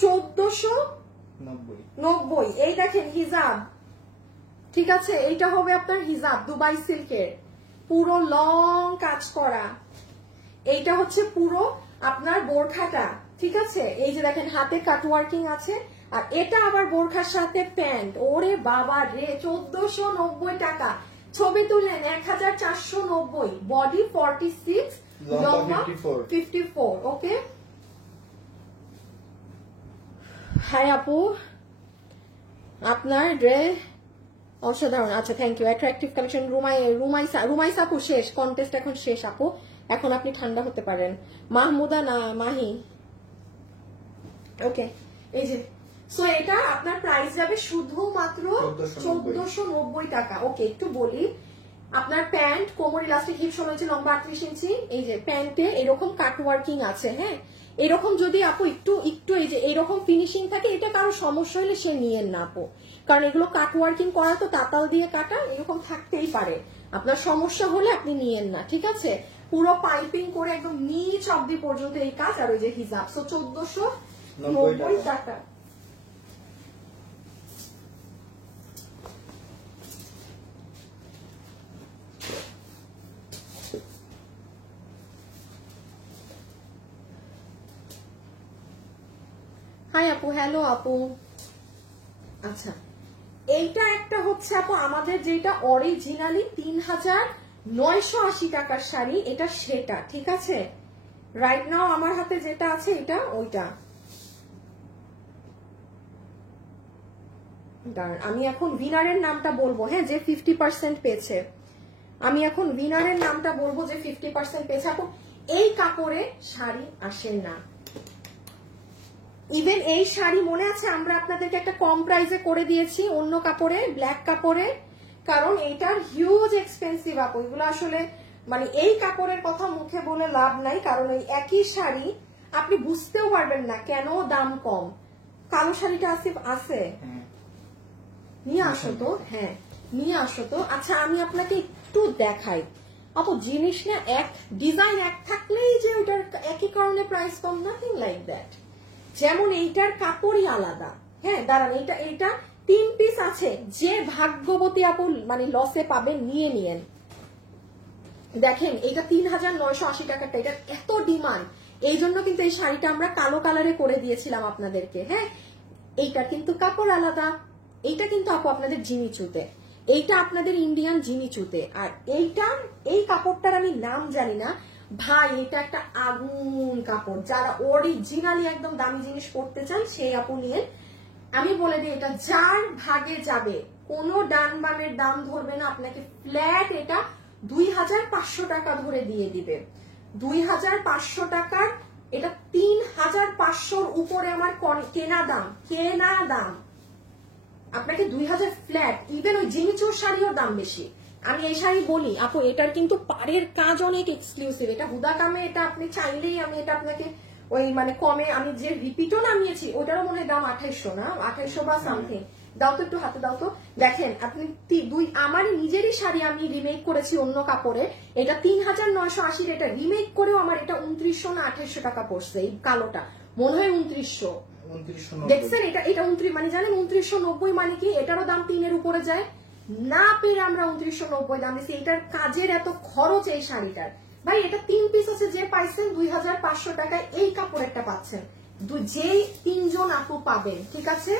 1490। এই দেখেন হিজাব, ঠিক আছে, এইটা হবে আপনার হিজাব দুবাই সিল্কের, পুরো লং কাজ করা। এইটা হচ্ছে পুরো আপনার বোরখাটা, ঠিক আছে, এই যে দেখেন হাতে কাটওয়ার্কিং আছে, আর এটা আবার বোরখার সাথে প্যান্ট। ওরে বাবা রে, 1490 টাকা। ছবি তুললেন 1490, বডি 46, লম্বা 54, ওকে। হ্যাঁ আপু আপনার ড্রেস অসাধারণ, আচ্ছা thank you. Attractive collection, Rumaisa আপু শেষ, কন্টেস্ট এখন শেষ আপু, এখন আপনি ঠান্ডা হতে পারেন। মাহমুদা না মাহি, ওকে। এই যে সো এটা আপনার প্রাইস যাবে শুধুমাত্র 1490 টাকা, ওকে। একটু বলি, আপনার প্যান্ট কোমর ইলাস্টিক, হিপ সমেত লম্বা 38 ইঞ্চি, এই যে প্যান্টে এরকম কাট ওয়ার্কিং আছে, হ্যাঁ। এরকম যদি আপু একটু এই যে এরকম ফিনিশিং থাকে, এটা কারো সমস্যা হলে সে নিয়েন না আপু, কারণ এগুলো কাট ওয়ার্কিং করা তো তাতাল দিয়ে কাটা, এরকম থাকতেই পারে, আপনার সমস্যা হলে আপনি নিয়েন না, ঠিক আছে। পুরো পাইপিং করে একদম নিচ অব্দি পর্যন্ত এই কাজ, আর ওই যে হিজাব, সো 1490 টাকা। আপু, হ্যালো আপু। আচ্ছা, এইটা একটা হচ্ছে আপু আমাদের যেটা অরিজিনালি ৩,৯৮০ টাকার শাড়ি, এটা সেটা, ঠিক আছে? রাইট নাও আমার হাতে যেটা আছে এটা ওইটা। আমি এখন উইনারের নামটা বলবো, হ্যাঁ, যে 50% পেয়েছে। আমি এখন উইনারের নামটা বলবো যে 50% পেয়েছে। আপু এই কাপড়ে শাড়ি আসে না, ইভেন এই শাড়ি মনে আছে আমরা আপনাদেরকে একটা কম প্রাইসে করে দিয়েছি অন্য কাপড়ে, ব্ল্যাক কাপড়ে, কারণ এইটার হিউজ এক্সপেন্সিভ আপু। এগুলো আসলে মানে এই কাপড়ের কথা মুখে বলে লাভ নাই, কারণ ওই একই শাড়ি আপনি বুঝতেও পারবেন না কেন দাম কম। কালো শাড়িটা আসিফ আছে, নিয়ে আসো তো, হ্যাঁ নিয়ে আসো তো। আচ্ছা আমি আপনাকে একটু দেখাই আপু, জিনিস না এক ডিজাইন এক থাকলেই যে ওটার একই কারণে price com, nothing like that. যেমন এইটার কাপড়ই আলাদা, হ্যাঁ দাঁড়ান, এইটা 3 পিস আছে, যে ভাগ্যবতী আপু মানে লসে পাবেন নিয়ে নিয়েন। দেখেন এইটা ৩,৯৮০ টাকাটা, এটা এত ডিমান্ড, এই জন্য কিন্তু এই শাড়িটা আমরা কালো কালারে করে দিয়েছিলাম আপনাদেরকে। হ্যাঁ, এইটা কিন্তু কাপড় আলাদা, এইটা কিন্তু আপু আপনাদের জিমিচুতে, এইটা আপনাদের ইন্ডিয়ান জিমিচুতে, আর এইটা এই কাপড়টার আমি নাম জানি না ভাই, এটা একটা আগুন কাপড়। যারা অরিজিনালি একদম দামি জিনিস পরতে চান সেই আপু নিয়ে। আমি বলে দিই এটা যার ভাগে যাবে, কোনো ডান বামের দাম ধরবে না, আপনাকে ফ্ল্যাট এটা 2,500 টাকা ধরে দিয়ে দিবে। 2,500 টাকার এটা 3,500 উপরে আমার কেনা দাম আপনাকে 2,000 ফ্ল্যাট। ইভেন ওই জিনিচুর শাড়িও দাম বেশি। আমি এই শাড়ি বলি আপু, এটার কিন্তু পাড়ের কাজ অনেক এক্সক্লুসিভ, এটা হুদা কামে, এটা আপনি চাইলেই আমি এটা আপনাকে ওই মানে কমে, আমি যে রিপিটও নামিয়েছি ওটারও মনে হয় দাম 2,800 না, 2,800 বা সামথিং। দাও তো একটু হাতে দাও তো। দেখেন আপনি আমার নিজেরই শাড়ি আমি রিমেক করেছি অন্য কাপড়ে, এটা 3,980, এটা রিমেক করেও আমার এটা 2900 না 2,800 টাকা পড়ছে। এই কালোটা মনে হয় 2900, দেখছেন? এটা 29 মানে জানেন 2990 মানে কি, এটারও দাম 3-এর উপরে যায় না, পেরে আমরা 2990 দাম দিচ্ছি। এটার কাজের এত খরচ এই শাড়িটার ভাই, এটা 3 পিস আছে, যে পাইছেন 2,500 টাকায় এই কাপড়েরটা পাচ্ছেন, যেই 3 জন আপু পাবেন, ঠিক আছে?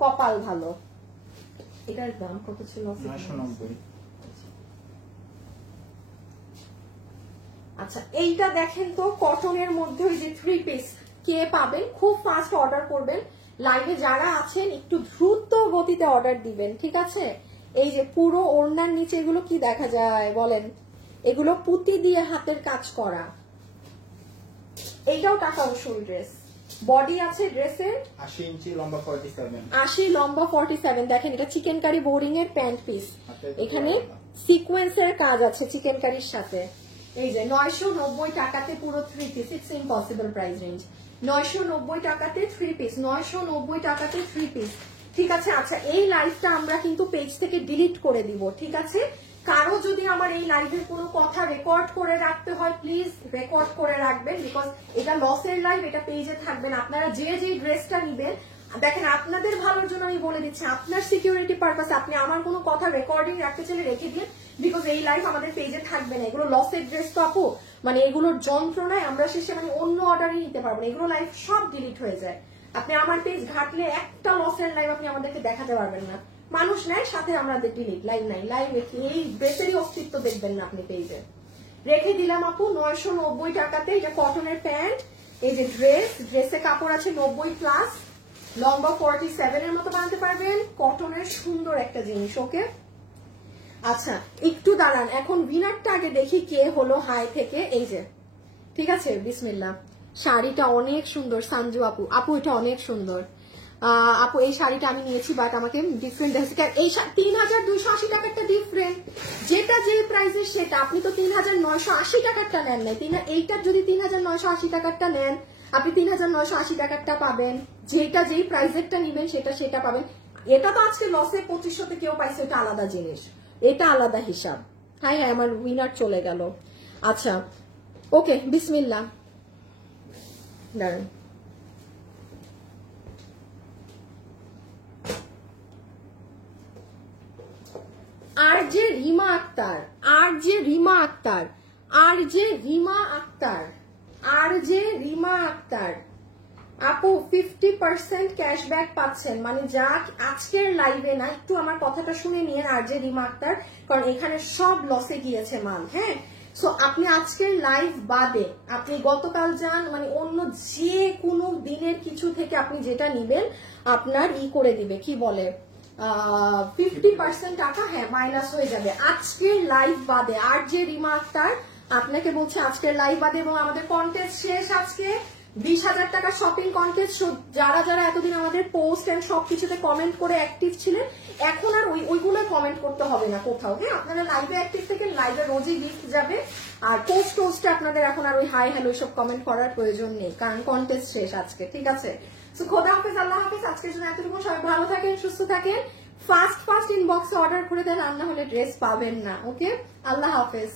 কপাল ভালো। এটার দাম কত ছিল? 990। আচ্ছা এইটা দেখেন তো, কটনের মধ্যে ওই যে 3 পিস কে পাবেন, খুব ফাস্ট অর্ডার করবেন। লাইভে যারা আছেন একটু দ্রুত গতিতে অর্ডার দিবেন, ঠিক আছে? এই যে পুরো ওড়নার নিচে এগুলো কি দেখা যায় বলেন, এগুলো পুঁতি দিয়ে হাতের কাজ করা। এইটাও টাকা উসুল ড্রেস, বডি আছে ড্রেসের 80 ইঞ্চি, লম্বা 47। 80 লম্বা 47। দেখেন এটা চিকেন কারি বোরিং এর প্যান্ট পিস, এখানে সিকোয়েন্সের কাজ আছে চিকেন কারির সাথে। এই যে 990 টাকাতে পুরো 3 piece, it's impossible price range. 990 টাকাতে 3 পিস, 990 টাকাতে 3 পিস, ঠিক আছে? আচ্ছা এই লাইভটা আমরা কিন্তু পেজ থেকে ডিলিট করে দিব, ঠিক আছে? কারো যদি আমার এই লাইভের কোনো কথা রেকর্ড করে রাখতে হয় প্লিজ রেকর্ড করে রাখবেন, বিকজ এটা লসের লাইভ, এটা পেজে থাকবে না। আপনারা যে ড্রেসটা নিবেন, দেখেন আপনাদের ভালোর জন্য আমি বলে দিচ্ছি, আপনার সিকিউরিটি পারপাসে আপনি আমার কোনো কথা রেকর্ডিং রাখতে চাইলে রেখে দিন, বিকজ এই লাইভ আমাদের পেজে থাকবে না। এগুলো লসের ড্রেস তো আপু, মানে এগুলোর যন্ত্রণায় আমরা শেষে মানে অন্য অর্ডারই নিতে পারবো না, এগুলো লাইভ সব ডিলিট হয়ে যায়। আপনি আমার পেজ ঘাটলে একটা লসের লাইভ আপনি আমাদেরকে দেখাতে পারবেন না। মানুষ নাই, সাথে আমাদের ডিলিট, লাইভ নাই, লাইভ রেখে এই ড্রেসেরই অস্তিত্ব দেখবেন না আপনি পেজে। রেখে দিলাম আপু 990 টাকাতে, এটা কটনের প্যান্ট। এই যে ড্রেসে কাপড় আছে 90+, লম্বা 47 এর মতো বানাতে পারবেন, কটনের সুন্দর একটা জিনিস। ওকে আচ্ছা একটু দাঁড়ান, এখন উইনারটা আগে দেখি কে হলো হাই থেকে। এই যে ঠিক আছে, বিসমিল্লাহ। শাড়িটা অনেক সুন্দর, সানজু আপু, আপু এটা অনেক সুন্দর আপু। এই শাড়িটা আমি নিয়েছি, বাট আমাকে ডিফারেন্ট দেখছি। এই 3,280 টাকারটা ডিফারেন্ট, যেটা যে প্রাইসের সেটা। আপনি তো 3,980 টাকারটা নেন নাই, এইটার যদি 3,980 টাকারটা নেন আপনি 3,980 টাকারটা পাবেন, যেটা যেই প্রাইসেরটা নিবেন সেটা পাবেন। এটা তো আজকে লসে 2500তে কেউ পাইছে, এটা আলাদা জিনিস, এটা আলাদা হিসাব। হ্যাঁ হ্যাঁ আমার উইনার চলে গেল। আচ্ছা ওকে বিসমিল্লাহ, দাঁড়ান। আর যে রিমা আক্তার, আর যে রিমা আক্তার, আর যে রিমা আক্তার, আর যে রিমা আক্তার, আপু 50% ক্যাশব্যাক পাচ্ছেন, মানে যা আজকের লাইভে না, একটু আমার কথাটা শুনে নিয়েন আর যে রিমার্কটার, কারণ এখানে সব লসে গিয়েছে মাল। হ্যাঁ, সো আপনি আজকের লাইভ বাদে আপনি গতকাল যান, মানে অন্য যে কোনো দিনের কিছু থেকে আপনি যেটা নিবেন আপনার করে দিবে, কি বলে 50% টাকা, হ্যাঁ, মাইনাস হয়ে যাবে আজকের লাইভ বাদে। আর যে রিমার্কটার আপনাকে বলছে আজকের লাইভ বাদে, এবং আমাদের কন্টেস্ট শেষ আজকে 20,000 টাকা শপিং কন্টেস্ট। যারা যারা এতদিন আমাদের পোস্ট এন্ড সবকিছুতে কমেন্ট করে অ্যাক্টিভ ছিলেন, এখন আর ওইগুলো কমেন্ট করতে হবে না কোথাও। হ্যাঁ, আপনারা লাইভে অ্যাক্টিভ থেকে লাইভে রোজই গিফট যাবে, আর পোস্টে আপনাদের এখন আর ওই হাই হ্যালো সব কমেন্ট করার প্রয়োজন নেই, কারণ কন্টেস্ট শেষ আজকে। ঠিক আছে, সো খোদা হাফেজ, আল্লাহ হাফেজ। আজকের জন্য এতটুকু, সবাই ভালো থাকেন, সুস্থ থাকেন। ফাস্ট ইনবক্সে অর্ডার করে দেন, রান্না হলে ড্রেস পাবেন না। ওকে, আল্লাহ হাফেজ।